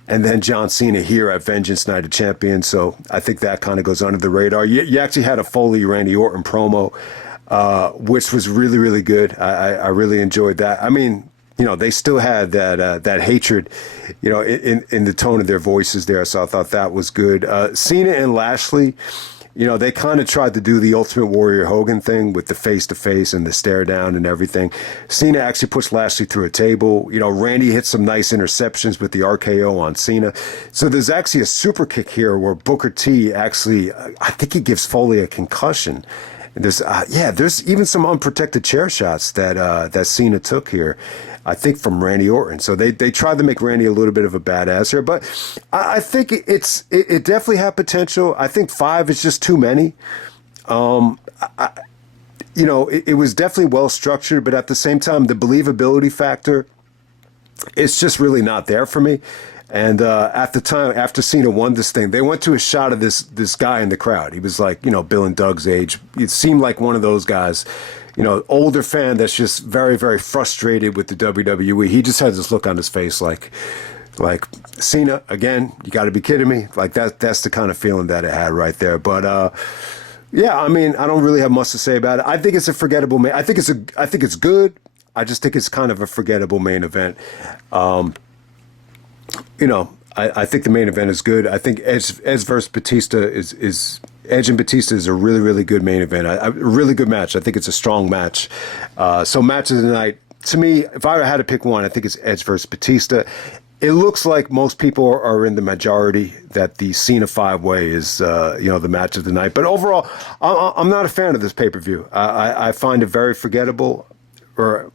and then John Cena here at Vengeance Night of Champions. So I think that kind of goes under the radar. You actually had a Foley-Randy Orton promo, which was really, really good. I really enjoyed that. They still had that hatred, in the tone of their voices there. So I thought that was good. Cena and Lashley, they kind of tried to do the Ultimate Warrior Hogan thing with the face-to-face and the stare down and everything. Cena actually pushed Lashley through a table. Randy hit some nice interceptions with the RKO on Cena. So there's actually a super kick here where Booker T actually, I think he gives Foley a concussion. There's even some unprotected chair shots that Cena took here, I think from Randy Orton. So they tried to make Randy a little bit of a badass here, but I think it definitely had potential. I think 5 is just too many. It was definitely well structured, but at the same time, the believability factor, it's just really not there for me. And at the time, after Cena won this thing, they went to a shot of this guy in the crowd. He was like, Bill and Doug's age. It seemed like one of those guys, older fan that's just very, very frustrated with the WWE. He just had this look on his face like Cena, again, you got to be kidding me. Like that's the kind of feeling that it had right there. But I don't really have much to say about it. I think it's a forgettable I think it's good. I just think it's kind of a forgettable main event. I think the main event is good. I think Edge versus Batista is Edge and Batista is a really, really good main event. A really good match. I think it's a strong match. So match of the night, to me, if I had to pick one, I think it's Edge versus Batista. It looks like most people are in the majority that the Cena 5-way is, the match of the night. But overall, I'm not a fan of this pay-per-view. I find it very forgettable, or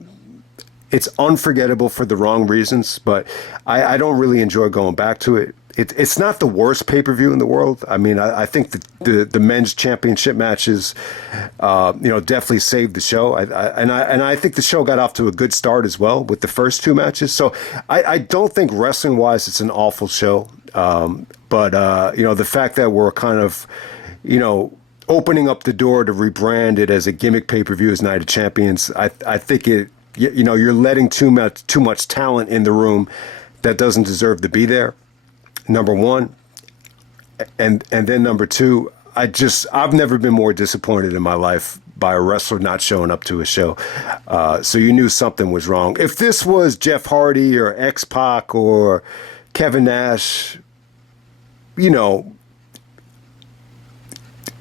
it's unforgettable for the wrong reasons, but I don't really enjoy going back to it. it's not the worst pay-per-view in the world. I mean, I think the men's championship matches, definitely saved the show. And I think the show got off to a good start as well with the first two matches. So I don't think wrestling-wise it's an awful show. But the fact that we're kind of, opening up the door to rebrand it as a gimmick pay-per-view as Night of Champions, I think you're letting too much talent in the room that doesn't deserve to be there. Number one, and then number two, I've never been more disappointed in my life by a wrestler not showing up to a show. So you knew something was wrong. If this was Jeff Hardy or X-Pac or Kevin Nash,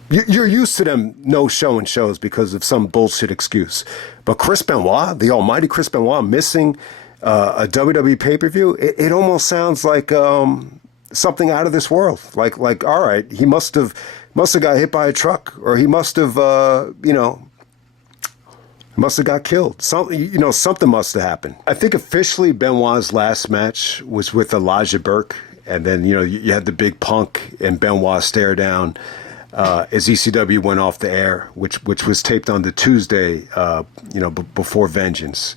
you're used to them no showing shows because of some bullshit excuse. But Chris Benoit, the almighty Chris Benoit, missing a WWE pay-per-view, it almost sounds like something out of this world. Like, all right, he must have got hit by a truck, or he must have, got killed. Something must have happened. I think officially Benoit's last match was with Elijah Burke, and then you had the big Punk and Benoit stare down as ECW went off the air, which was taped on the Tuesday, before Vengeance.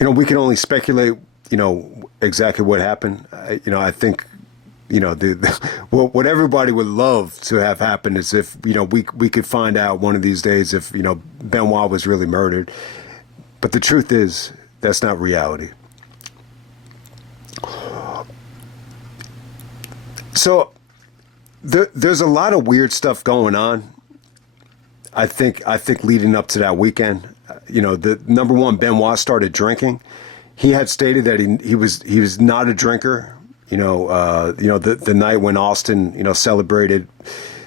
We can only speculate, exactly what happened. I think, what everybody would love to have happen is if, we could find out one of these days if, Benoit was really murdered. But the truth is, that's not reality. So there's a lot of weird stuff going on. I think leading up to that weekend, the number one, Benoit started drinking. He had stated that he was not a drinker. The night when Austin, celebrated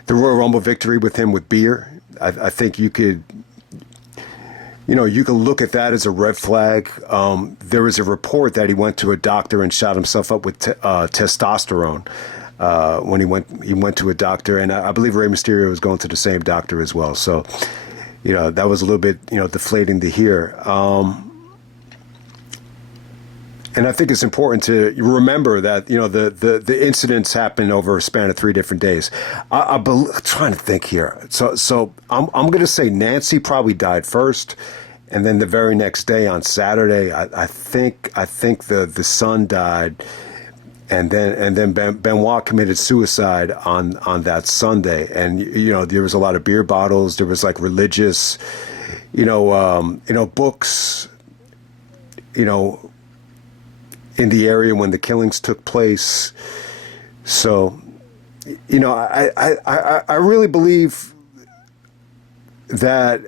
the Royal Rumble victory with him with beer. I think you could look at that as a red flag. There was a report that he went to a doctor and shot himself up with testosterone. When he went to a doctor, and I believe Rey Mysterio was going to the same doctor as well. So, that was a little bit, deflating to hear. And I think it's important to remember that, the incidents happened over a span of 3 different days. I'm trying to think here. So I'm going to say Nancy probably died first. And then the very next day on Saturday, I think the son died. And then Benoit committed suicide on that Sunday, and there was a lot of beer bottles. There was like religious, books, in the area when the killings took place. So, I really believe that.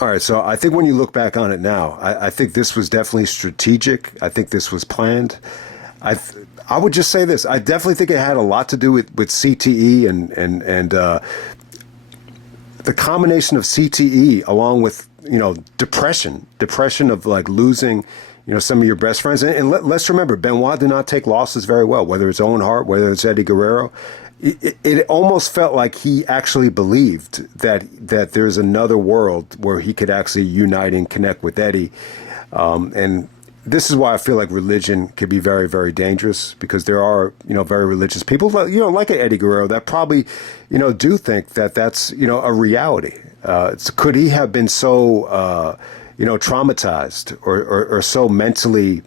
All right, so I think when you look back on it now, I think this was definitely strategic. I think this was planned. I would just say this. I definitely think it had a lot to do with CTE and the combination of CTE along with, depression of like losing, some of your best friends. And let's remember, Benoit did not take losses very well, whether it's Owen Hart, whether it's Eddie Guerrero. It almost felt like he actually believed that there's another world where he could actually unite and connect with Eddie. And this is why I feel like religion can be very, very dangerous, because there are, very religious people, like Eddie Guerrero that probably, do think that that's, a reality. Could he have been so, traumatized or so mentally,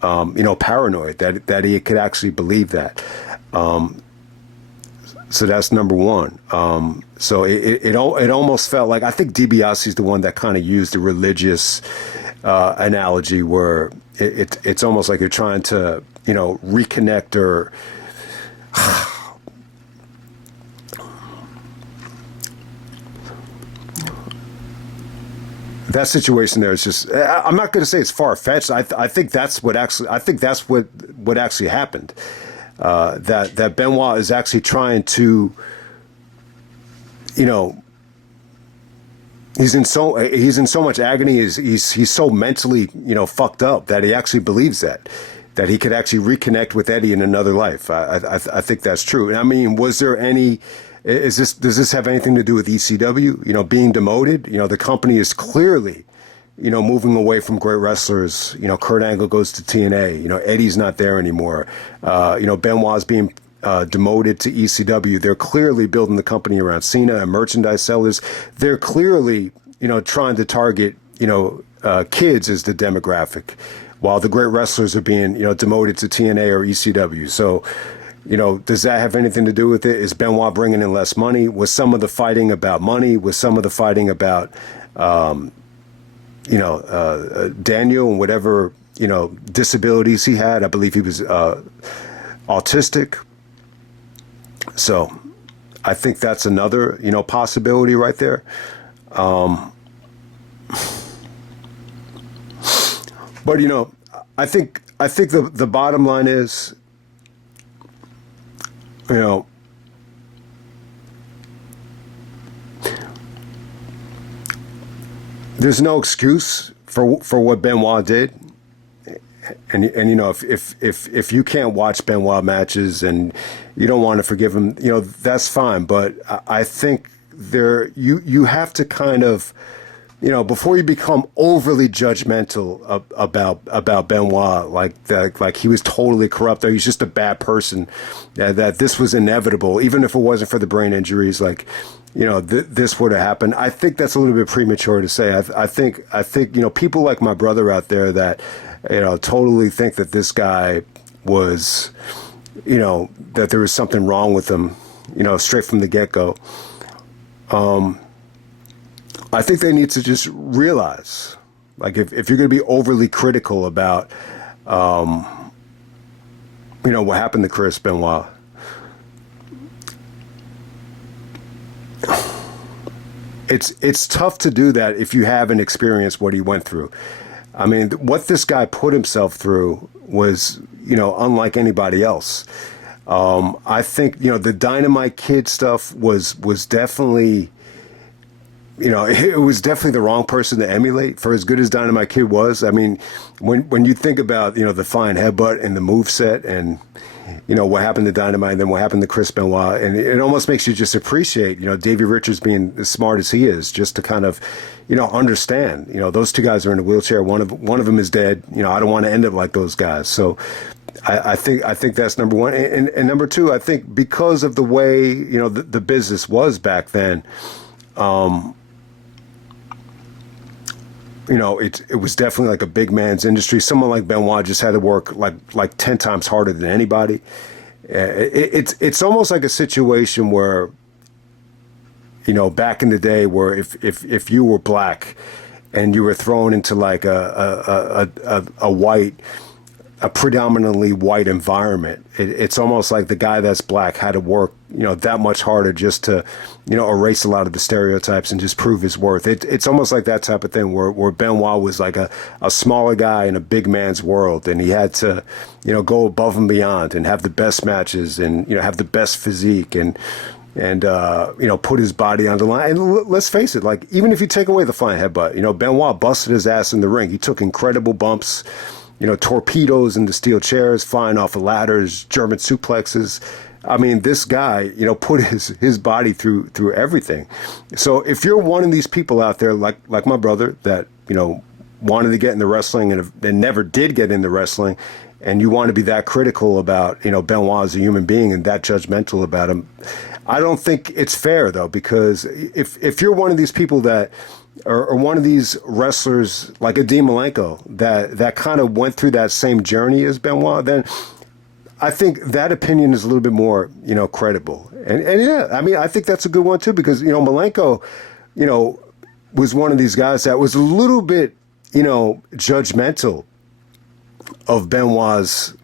paranoid that he could actually believe that? So that's number one. So it almost felt like, I think DiBiase's the one that kind of used the religious analogy where it's almost like you're trying to, reconnect or that situation there is just, I'm not going to say it's far-fetched. I think that's what actually happened. That Benoit is actually trying to, he's in so much agony. He's so mentally, fucked up that he actually believes that he could actually reconnect with Eddie in another life. I think that's true. And I mean, was there any Does this have anything to do with ECW? You know, being demoted. You know, the company is clearly, you know, moving away from great wrestlers. You know, Kurt Angle goes to TNA. You know, Eddie's not there anymore. You know, Benoit's being demoted to ECW. They're clearly building the company around Cena and merchandise sellers. They're clearly, you know, trying to target, you know, kids as the demographic, while the great wrestlers are being, you know, demoted to TNA or ECW. So, you know, does that have anything to do with it? Is Benoit bringing in less money? Was some of the fighting about money? Was some of the fighting about, you know, Daniel and whatever, you know, disabilities he had? I believe he was autistic. So I think that's another, you know, possibility right there. But, you know, I think the bottom line is, you know, there's no excuse for what Benoit did. And you know, if you can't watch Benoit matches and you don't want to forgive him, you know, that's fine. But I think you have to kind of, you know, before you become overly judgmental about Benoit, like that, like he was totally corrupt, or he's just a bad person, that this was inevitable, even if it wasn't for the brain injuries, like, you know, this would have happened. I think that's a little bit premature to say. I think you know, people like my brother out there that, you know, totally think that this guy was, you know, that there was something wrong with him, you know, straight from the get-go. I think they need to just realize, like, if you're going to be overly critical about, you know, what happened to Chris Benoit, it's tough to do that if you haven't experienced what he went through. I mean, what this guy put himself through was, you know, unlike anybody else. I think, you know, the Dynamite Kid stuff was definitely, you know, it was definitely the wrong person to emulate, for as good as Dynamite Kid was. I mean, when you think about, you know, the flying headbutt and the moveset and, you know, what happened to Dynamite and then what happened to Chris Benoit, and it almost makes you just appreciate, you know, Davey Richards being as smart as he is, just to kind of, you know, understand, you know, those two guys are in a wheelchair. One of them is dead. You know, I don't want to end up like those guys. So I think that's number one. And number two, I think because of the way, you know, the business was back then, you know, it was definitely like a big man's industry. Someone like Benoit just had to work like 10 times harder than anybody. It's almost like a situation where, you know, back in the day, where if you were black and you were thrown into like a predominantly white environment, it's almost like the guy that's black had to work, you know, that much harder just to, you know, erase a lot of the stereotypes and just prove his worth. It's almost like that type of thing where Benoit was like a smaller guy in a big man's world, and he had to, you know, go above and beyond and have the best matches and, you know, have the best physique and you know, put his body on the line. And let's face it, like, even if you take away the flying headbutt, you know, Benoit busted his ass in the ring. He took incredible bumps, you know, torpedoes into steel chairs, flying off of ladders, German suplexes. I mean, this guy, you know, put his body through everything. So if you're one of these people out there, like my brother, that, you know, wanted to get into wrestling and never did get into wrestling, and you want to be that critical about, you know, Benoit as a human being and that judgmental about him, I don't think it's fair, though, because if you're one of these people that, or one of these wrestlers like a Dean Malenko that kind of went through that same journey as Benoit, then I think that opinion is a little bit more, you know, credible. And yeah, I mean, I think that's a good one too, because, you know, Malenko, you know, was one of these guys that was a little bit, you know, judgmental of Benoit's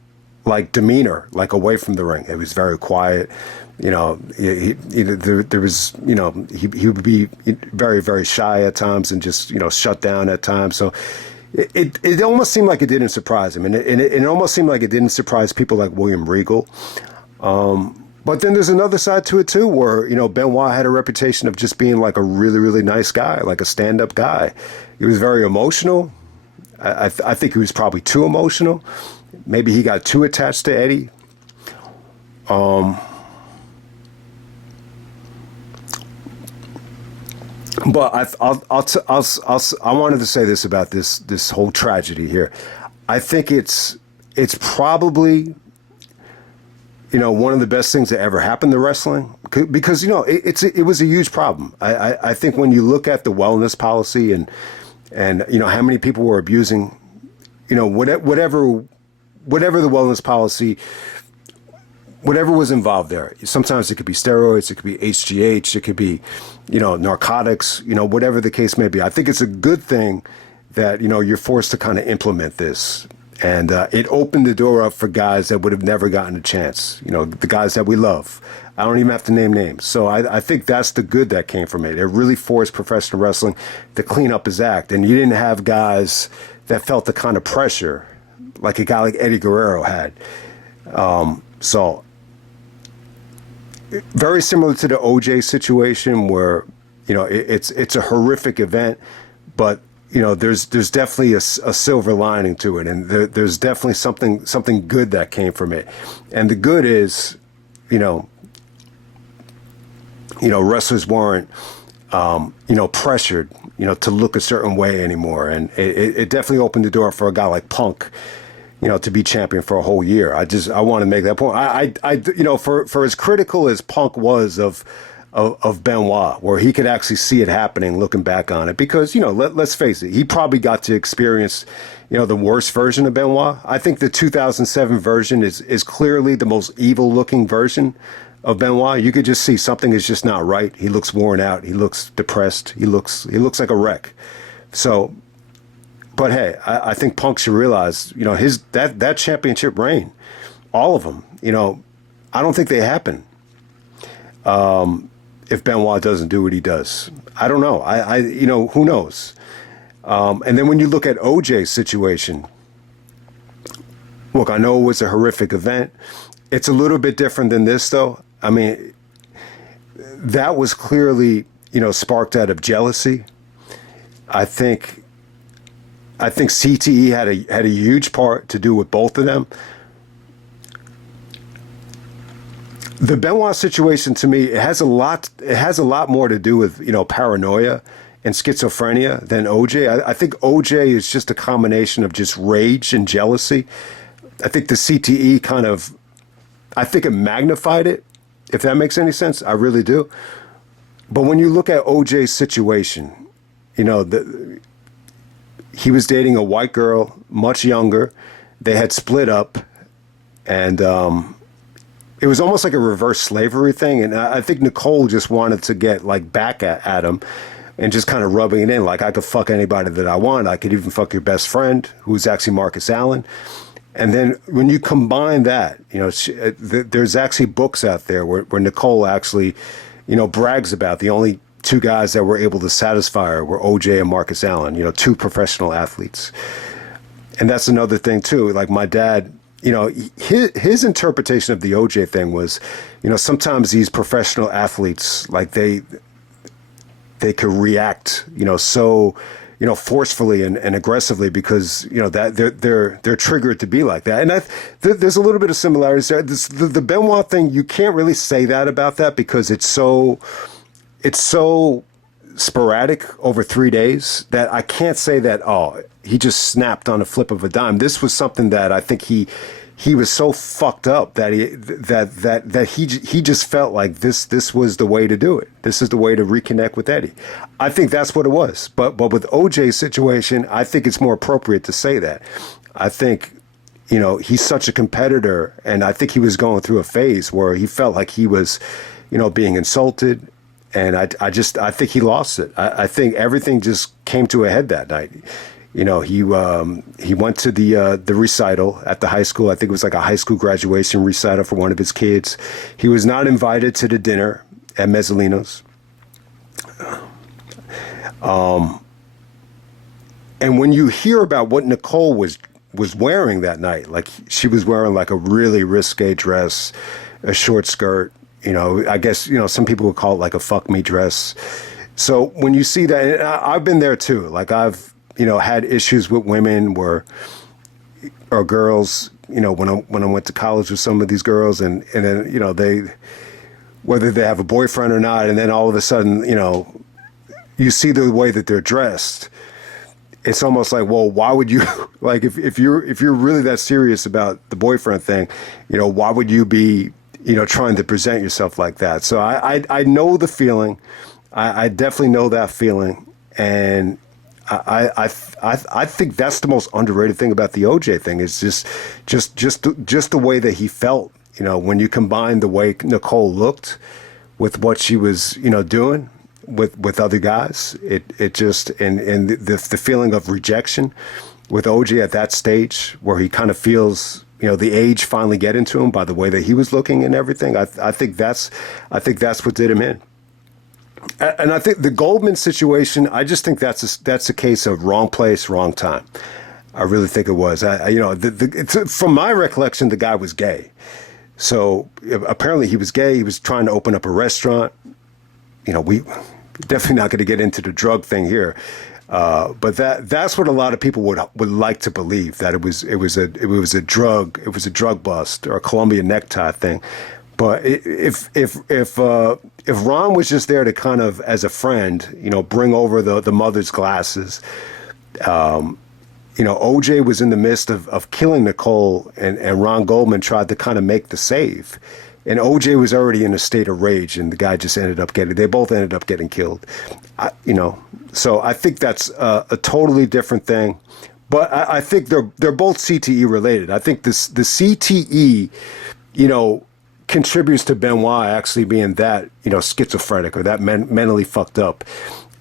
like demeanor, like away from the ring. It was very quiet. You know, there was, you know, he would be very, very shy at times and just, you know, shut down at times. So it almost seemed like it didn't surprise him. And it almost seemed like it didn't surprise people like William Regal. But then there's another side to it too, where, you know, Benoit had a reputation of just being like a really, really nice guy, like a stand-up guy. He was very emotional. I think he was probably too emotional. Maybe he got too attached to Eddie. But I wanted to say this about this whole tragedy here. I think it's probably, one of the best things that ever happened to wrestling, because it was a huge problem. I think when you look at the wellness policy and how many people were abusing, whatever the wellness policy, whatever was involved there. Sometimes it could be steroids, it could be HGH, it could be, narcotics, whatever the case may be. I think it's a good thing that, you're forced to kind of implement this. And it opened the door up for guys that would have never gotten a chance, the guys that we love. I don't even have to name names. So I think that's the good that came from it. It really forced professional wrestling to clean up his act. And you didn't have guys that felt the kind of pressure like a guy like Eddie Guerrero had. So very similar to the OJ situation where, it's a horrific event, but there's definitely a silver lining to it, and there's definitely something good that came from it. And the good is, wrestlers weren't, pressured, to look a certain way anymore. And it definitely opened the door for a guy like Punk, to be champion for a whole year. I want to make that point. For as critical as Punk was of Benoit, where he could actually see it happening looking back on it, because, let's face it, he probably got to experience, the worst version of Benoit. I think the 2007 version is clearly the most evil looking version of Benoit. You could just see something is just not right. He looks worn out. He looks depressed. He looks like a wreck. So, but hey, I think Punk should realize, that championship reign, all of them, I don't think they happen. If Benoit doesn't do what he does, I don't know. Who knows? And then when you look at OJ's situation, look, I know it was a horrific event. It's a little bit different than this, though. I mean, that was clearly, sparked out of jealousy. I think CTE had a huge part to do with both of them. The Benoit situation, to me, it has a lot more to do with, paranoia and schizophrenia than OJ. I think OJ is just a combination of just rage and jealousy. I think the CTE I think it magnified it, if that makes any sense. I really do. But when you look at OJ's situation, he was dating a white girl, much younger. They had split up, and it was almost like a reverse slavery thing. And I think Nicole just wanted to get back at him and just kind of rubbing it in. Like, I could fuck anybody that I want. I could even fuck your best friend, who's actually Marcus Allen. And then when you combine that, there's actually books out there where Nicole actually, brags about the only two guys that were able to satisfy her were OJ and Marcus Allen, two professional athletes. And that's another thing too. Like, my dad, his interpretation of the OJ thing was, sometimes these professional athletes, they could react, so, forcefully and aggressively because, that they're triggered to be like that. And there's a little bit of similarities there. The Benoit thing, you can't really say that about that because it's so sporadic over 3 days that I can't say that, he just snapped on a flip of a dime. This was something that I think he was so fucked up that he just felt like this was the way to do it. This is the way to reconnect with Eddie. I think that's what it was. But with OJ's situation, I think it's more appropriate to say that. I think, he's such a competitor, and I think he was going through a phase where he felt like he was, being insulted. And I think he lost it. I think everything just came to a head that night. He went to the recital at the high school. I think it was like a high school graduation recital for one of his kids. He was not invited to the dinner at Mezzalino's. And when you hear about what Nicole was wearing that night, like she was wearing like a really risque dress, a short skirt. I guess, some people would call it like a fuck me dress. So when you see that, and I've been there too. Like, I've, had issues with women or girls, when I went to college with some of these girls and then, they, whether they have a boyfriend or not, and then all of a sudden, you see the way that they're dressed. It's almost like, well, why would you like if you're really that serious about the boyfriend thing, why would you be trying to present yourself like that? So I know the feeling. I definitely know that feeling, and I think that's the most underrated thing about the OJ thing is just the way that he felt. When you combine the way Nicole looked with what she was doing with other guys, it just and the feeling of rejection with OJ at that stage where he kind of feels the age finally getting to him by the way that he was looking and everything. I think that's what did him in. And I think the Goldman situation, I just think that's a case of wrong place, wrong time. I really think it was. From my recollection, the guy was gay. So apparently he was gay. He was trying to open up a restaurant. We definitely not going to get into the drug thing here. But that's what a lot of people would like to believe, that it was a drug bust or a Colombian necktie thing. But if Ron was just there to kind of as a friend, bring over the mother's glasses, OJ was in the midst of killing Nicole, and Ron Goldman tried to kind of make the save. And OJ was already in a state of rage, and the guy just they both ended up getting killed. So I think that's a totally different thing. But I think they're both CTE related. I think the CTE, contributes to Benoit actually being that, schizophrenic or that mentally fucked up.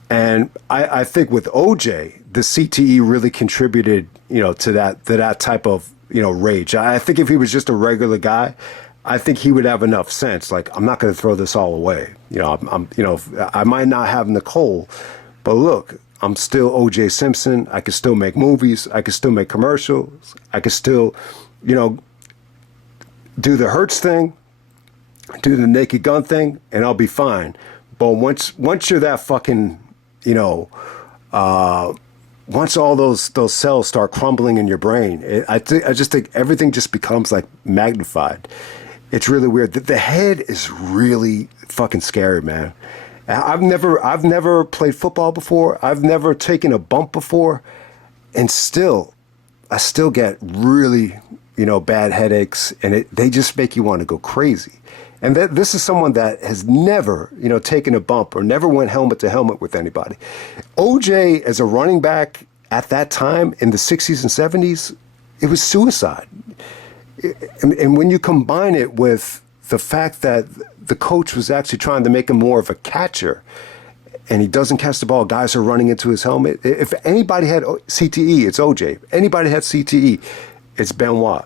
And I think with OJ, the CTE really contributed, to that type of, rage. I think if he was just a regular guy, I think he would have enough sense. Like, I'm not going to throw this all away. I might not have Nicole, but look, I'm still OJ Simpson. I can still make movies. I can still make commercials. I can still, do the Hertz thing, do the Naked Gun thing, and I'll be fine. But once you're that fucking, once all those cells start crumbling in your brain, I just think everything just becomes like magnified. It's really weird. The head is really fucking scary, man. I've never played football before. I've never taken a bump before, and I still get really, bad headaches, and they just make you want to go crazy. And this is someone that has never, taken a bump or never went helmet to helmet with anybody. OJ, as a running back at that time in the 60s and 70s, it was suicide. And when you combine it with the fact that the coach was actually trying to make him more of a catcher, and he doesn't catch the ball, guys are running into his helmet. If anybody had CTE, it's OJ. Anybody had CTE, it's Benoit.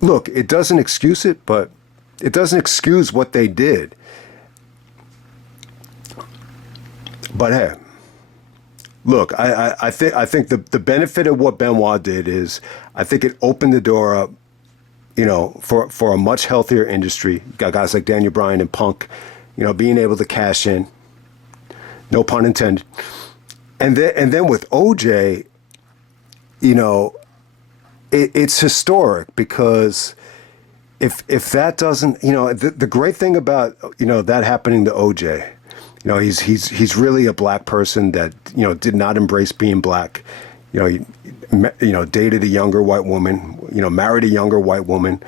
Look, it doesn't excuse it, but it doesn't excuse what they did. But hey, look, I think the benefit of what Benoit did is I think it opened the door up, for a much healthier industry. You got guys like Daniel Bryan and Punk, being able to cash in. No pun intended. And then with OJ, it's historic because if that doesn't, the great thing about, that happening to OJ, he's really a black person that, did not embrace being black, he dated a younger white woman, married a younger white woman,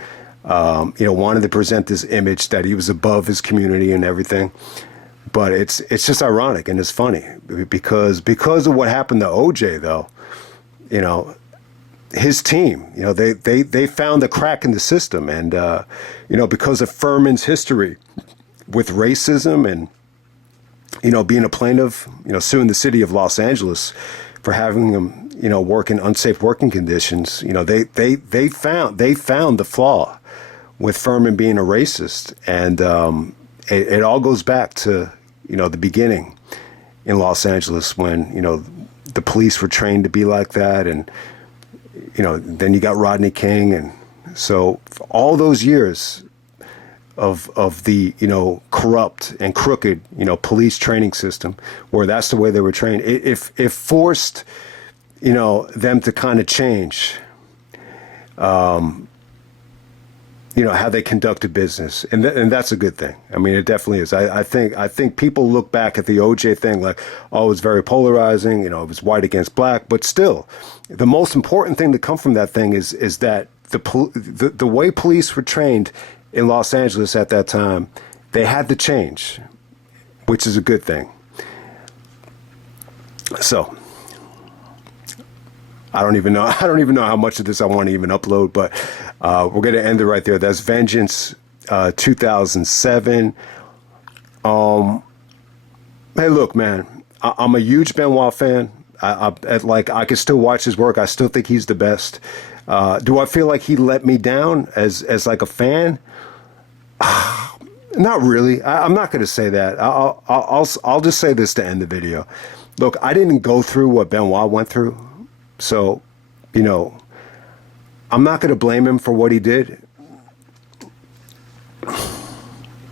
wanted to present this image that he was above his community and everything. But it's just ironic and it's funny because of what happened to OJ, though, his team, they found a crack in the system. And, because of Furman's history with racism and, being a plaintiff, suing the city of Los Angeles for having him, work in unsafe working conditions, they found the flaw with Furman being a racist. And it all goes back to, the beginning in Los Angeles when, the police were trained to be like that. And, then you got Rodney King. And so for all those years of the, corrupt and crooked, police training system where that's the way they were trained, it forced, them to kind of change. how they conducted business, and that's a good thing. I mean, it definitely is. I think people look back at the OJ thing like, oh, it was very polarizing. It was white against black, but still, the most important thing to come from that thing is that the way police were trained in Los Angeles at that time, they had to change, which is a good thing. So I don't even know how much of this I want to even upload, but we're going to end it right there. That's Vengeance 2007. Hey, look, man, I'm a huge Benoit fan. I can still watch his work. I still think he's the best. Do I feel like he let me down as like a fan? Not really. I'm not going to say that. I'll just say this to end the video. Look, I didn't go through what Benoit went through, so I'm not going to blame him for what he did.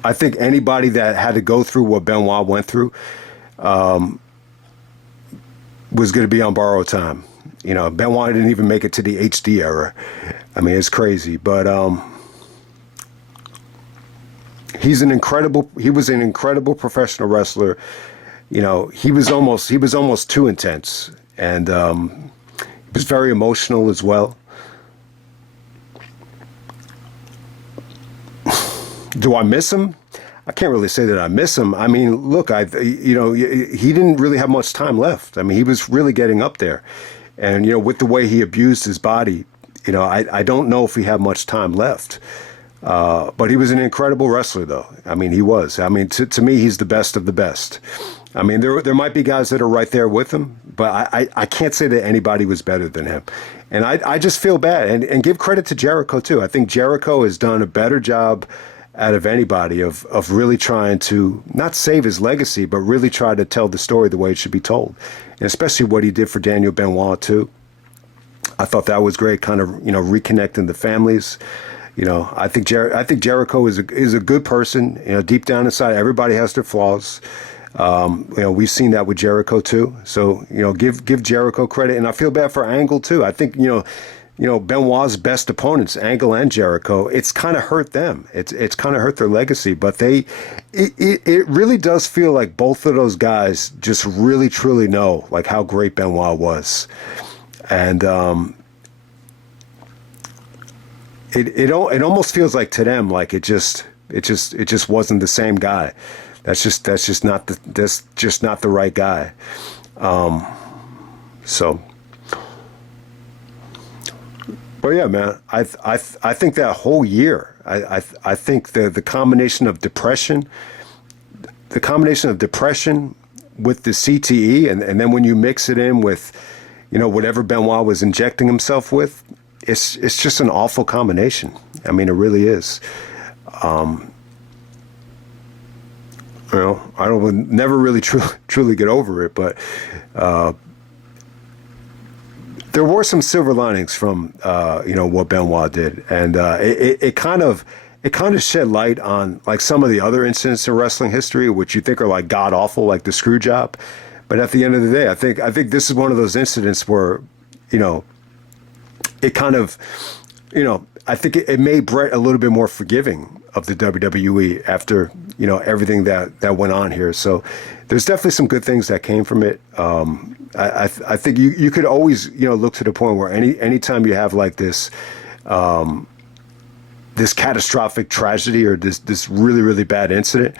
I think anybody that had to go through what Benoit went through was going to be on borrowed time. Benoit didn't even make it to the HD era. I mean, it's crazy, but he was an incredible professional wrestler. He was almost too intense, and he was very emotional as well. Do I miss him? I can't really say that I miss him. I mean, look, he didn't really have much time left. I mean, he was really getting up there, and with the way he abused his body, I don't know if he had much time left. But he was an incredible wrestler, though. I mean, he was. I mean, to me, he's the best of the best. I mean, there might be guys that are right there with him, but I can't say that anybody was better than him. And I just feel bad. And give credit to Jericho, too. I think Jericho has done a better job out of anybody of really trying to not save his legacy, but really try to tell the story the way it should be told. And especially what he did for Daniel Benoit, too. I thought that was great, kind of, reconnecting the families. I think Jericho is a good person. Deep down inside, everybody has their flaws. We've seen that with Jericho too. So give Jericho credit, and I feel bad for Angle too. I think Benoit's best opponents, Angle and Jericho, it's kind of hurt them. It's kind of hurt their legacy. But it really does feel like both of those guys just really truly know like how great Benoit was, and It almost feels like to them like it just wasn't the same guy. That's just not the right guy. But yeah, man, I think that whole year, I think the combination of depression with the CTE, and then when you mix it in with whatever Benoit was injecting himself with. It's just an awful combination. I mean, it really is. I would never really truly get over it, but there were some silver linings from what Benoit did, and it kind of shed light on like some of the other incidents in wrestling history, which you think are like god awful, like the screw job. But at the end of the day, I think this is one of those incidents where it kind of, I think it made Brett a little bit more forgiving of the WWE after, everything that went on here. So there's definitely some good things that came from it. I think you could always, look to the point where anytime you have like this, this catastrophic tragedy or this really, really bad incident,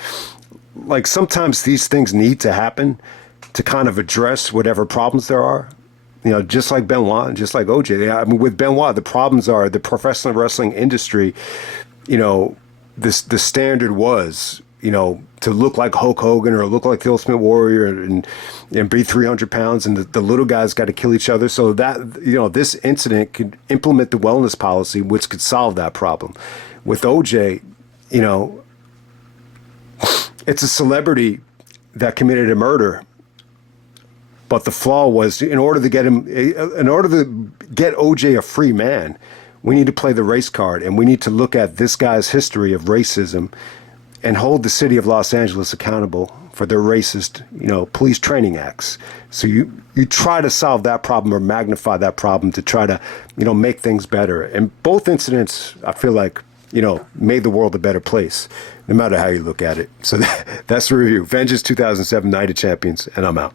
like sometimes these things need to happen to kind of address whatever problems there are. Just like Benoit and just like OJ. I mean, with Benoit, the problems are the professional wrestling industry, the standard was, to look like Hulk Hogan or look like the Ultimate Warrior and be 300 pounds, and the little guys got to kill each other. So that, this incident could implement the wellness policy, which could solve that problem. With OJ, it's a celebrity that committed a murder. But the flaw was, in order to get OJ a free man, we need to play the race card, and we need to look at this guy's history of racism and hold the city of Los Angeles accountable for their racist, police training acts. So you try to solve that problem or magnify that problem to try to, make things better. And both incidents, I feel like, made the world a better place, no matter how you look at it. So that's the review. Vengeance 2007 Night of Champions, and I'm out.